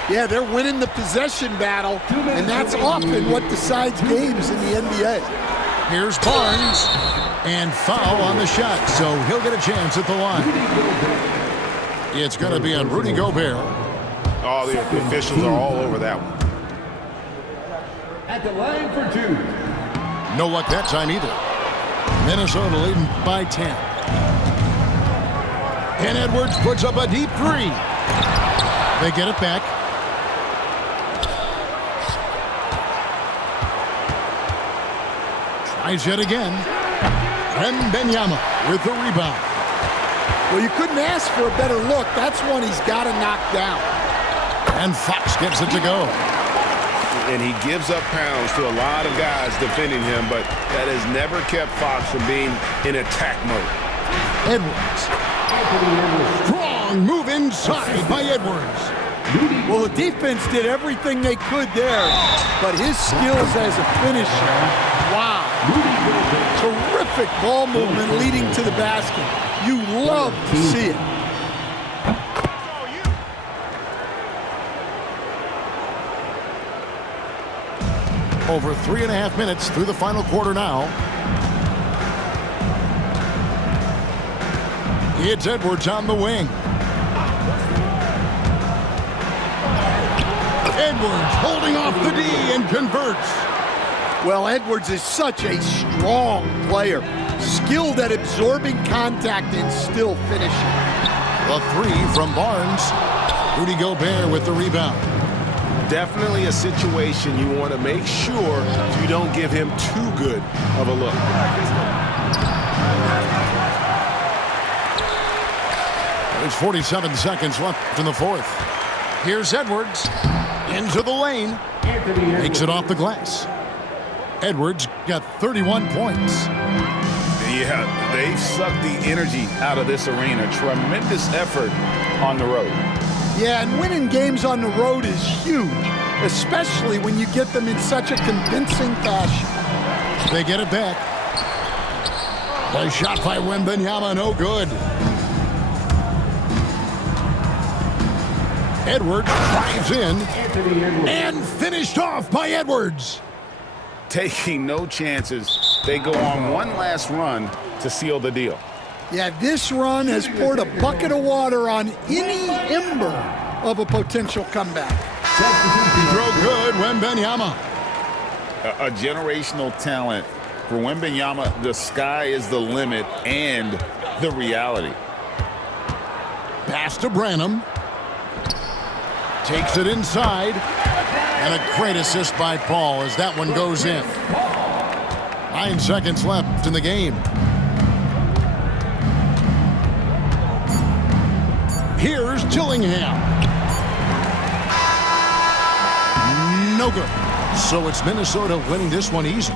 Yeah, they're winning the possession battle, and that's often what decides games in the NBA. Here's Barnes. And foul on the shot, so he'll get a chance at the line. It's going to be on Rudy Gobert. Oh, the officials are all over that one. At the line for 2. No luck that time either. Minnesota leading by 10. And Edwards puts up a deep 3. They get it back. Tries yet again. Wembanyama with the rebound. Well, you couldn't ask for a better look. That's one he's got to knock down. And Fox gets it to go. And he gives up pounds to a lot of guys defending him, but that has never kept Fox from being in attack mode. Edwards. Strong move inside by Edwards. Well, the defense did everything they could there, but his skills as a finisher, wow. Terrific ball movement leading to the basket. You love to see it. Over 3.5 minutes through the final quarter now. It's Edwards on the wing. Edwards holding off the D and converts. Well, Edwards is such a strong player. Skilled at absorbing contact and still finishing. A 3 from Barnes. Rudy Gobert with the rebound. Definitely a situation you want to make sure you don't give him too good of a look. There's 47 seconds left in the fourth. Here's Edwards into the lane. Makes it off the glass. Edwards got 31 points. Yeah, they've sucked the energy out of this arena. Tremendous effort on the road. Yeah, and winning games on the road is huge, especially when you get them in such a convincing fashion. They get it back. The shot by Wembanyama, no good. Edwards drives in and finished off by Edwards. Taking no chances. They go on one last run to seal the deal. Yeah, this run has poured a bucket of water on any ember of a potential comeback. Throw good, Wembanyama. A generational talent. For Wembanyama, the sky is the limit and the reality. Pass to Branham. Takes it inside. And a great assist by Paul as that one goes in. 9 seconds left in the game. Here's Dillingham. No good. So it's Minnesota winning this one easy.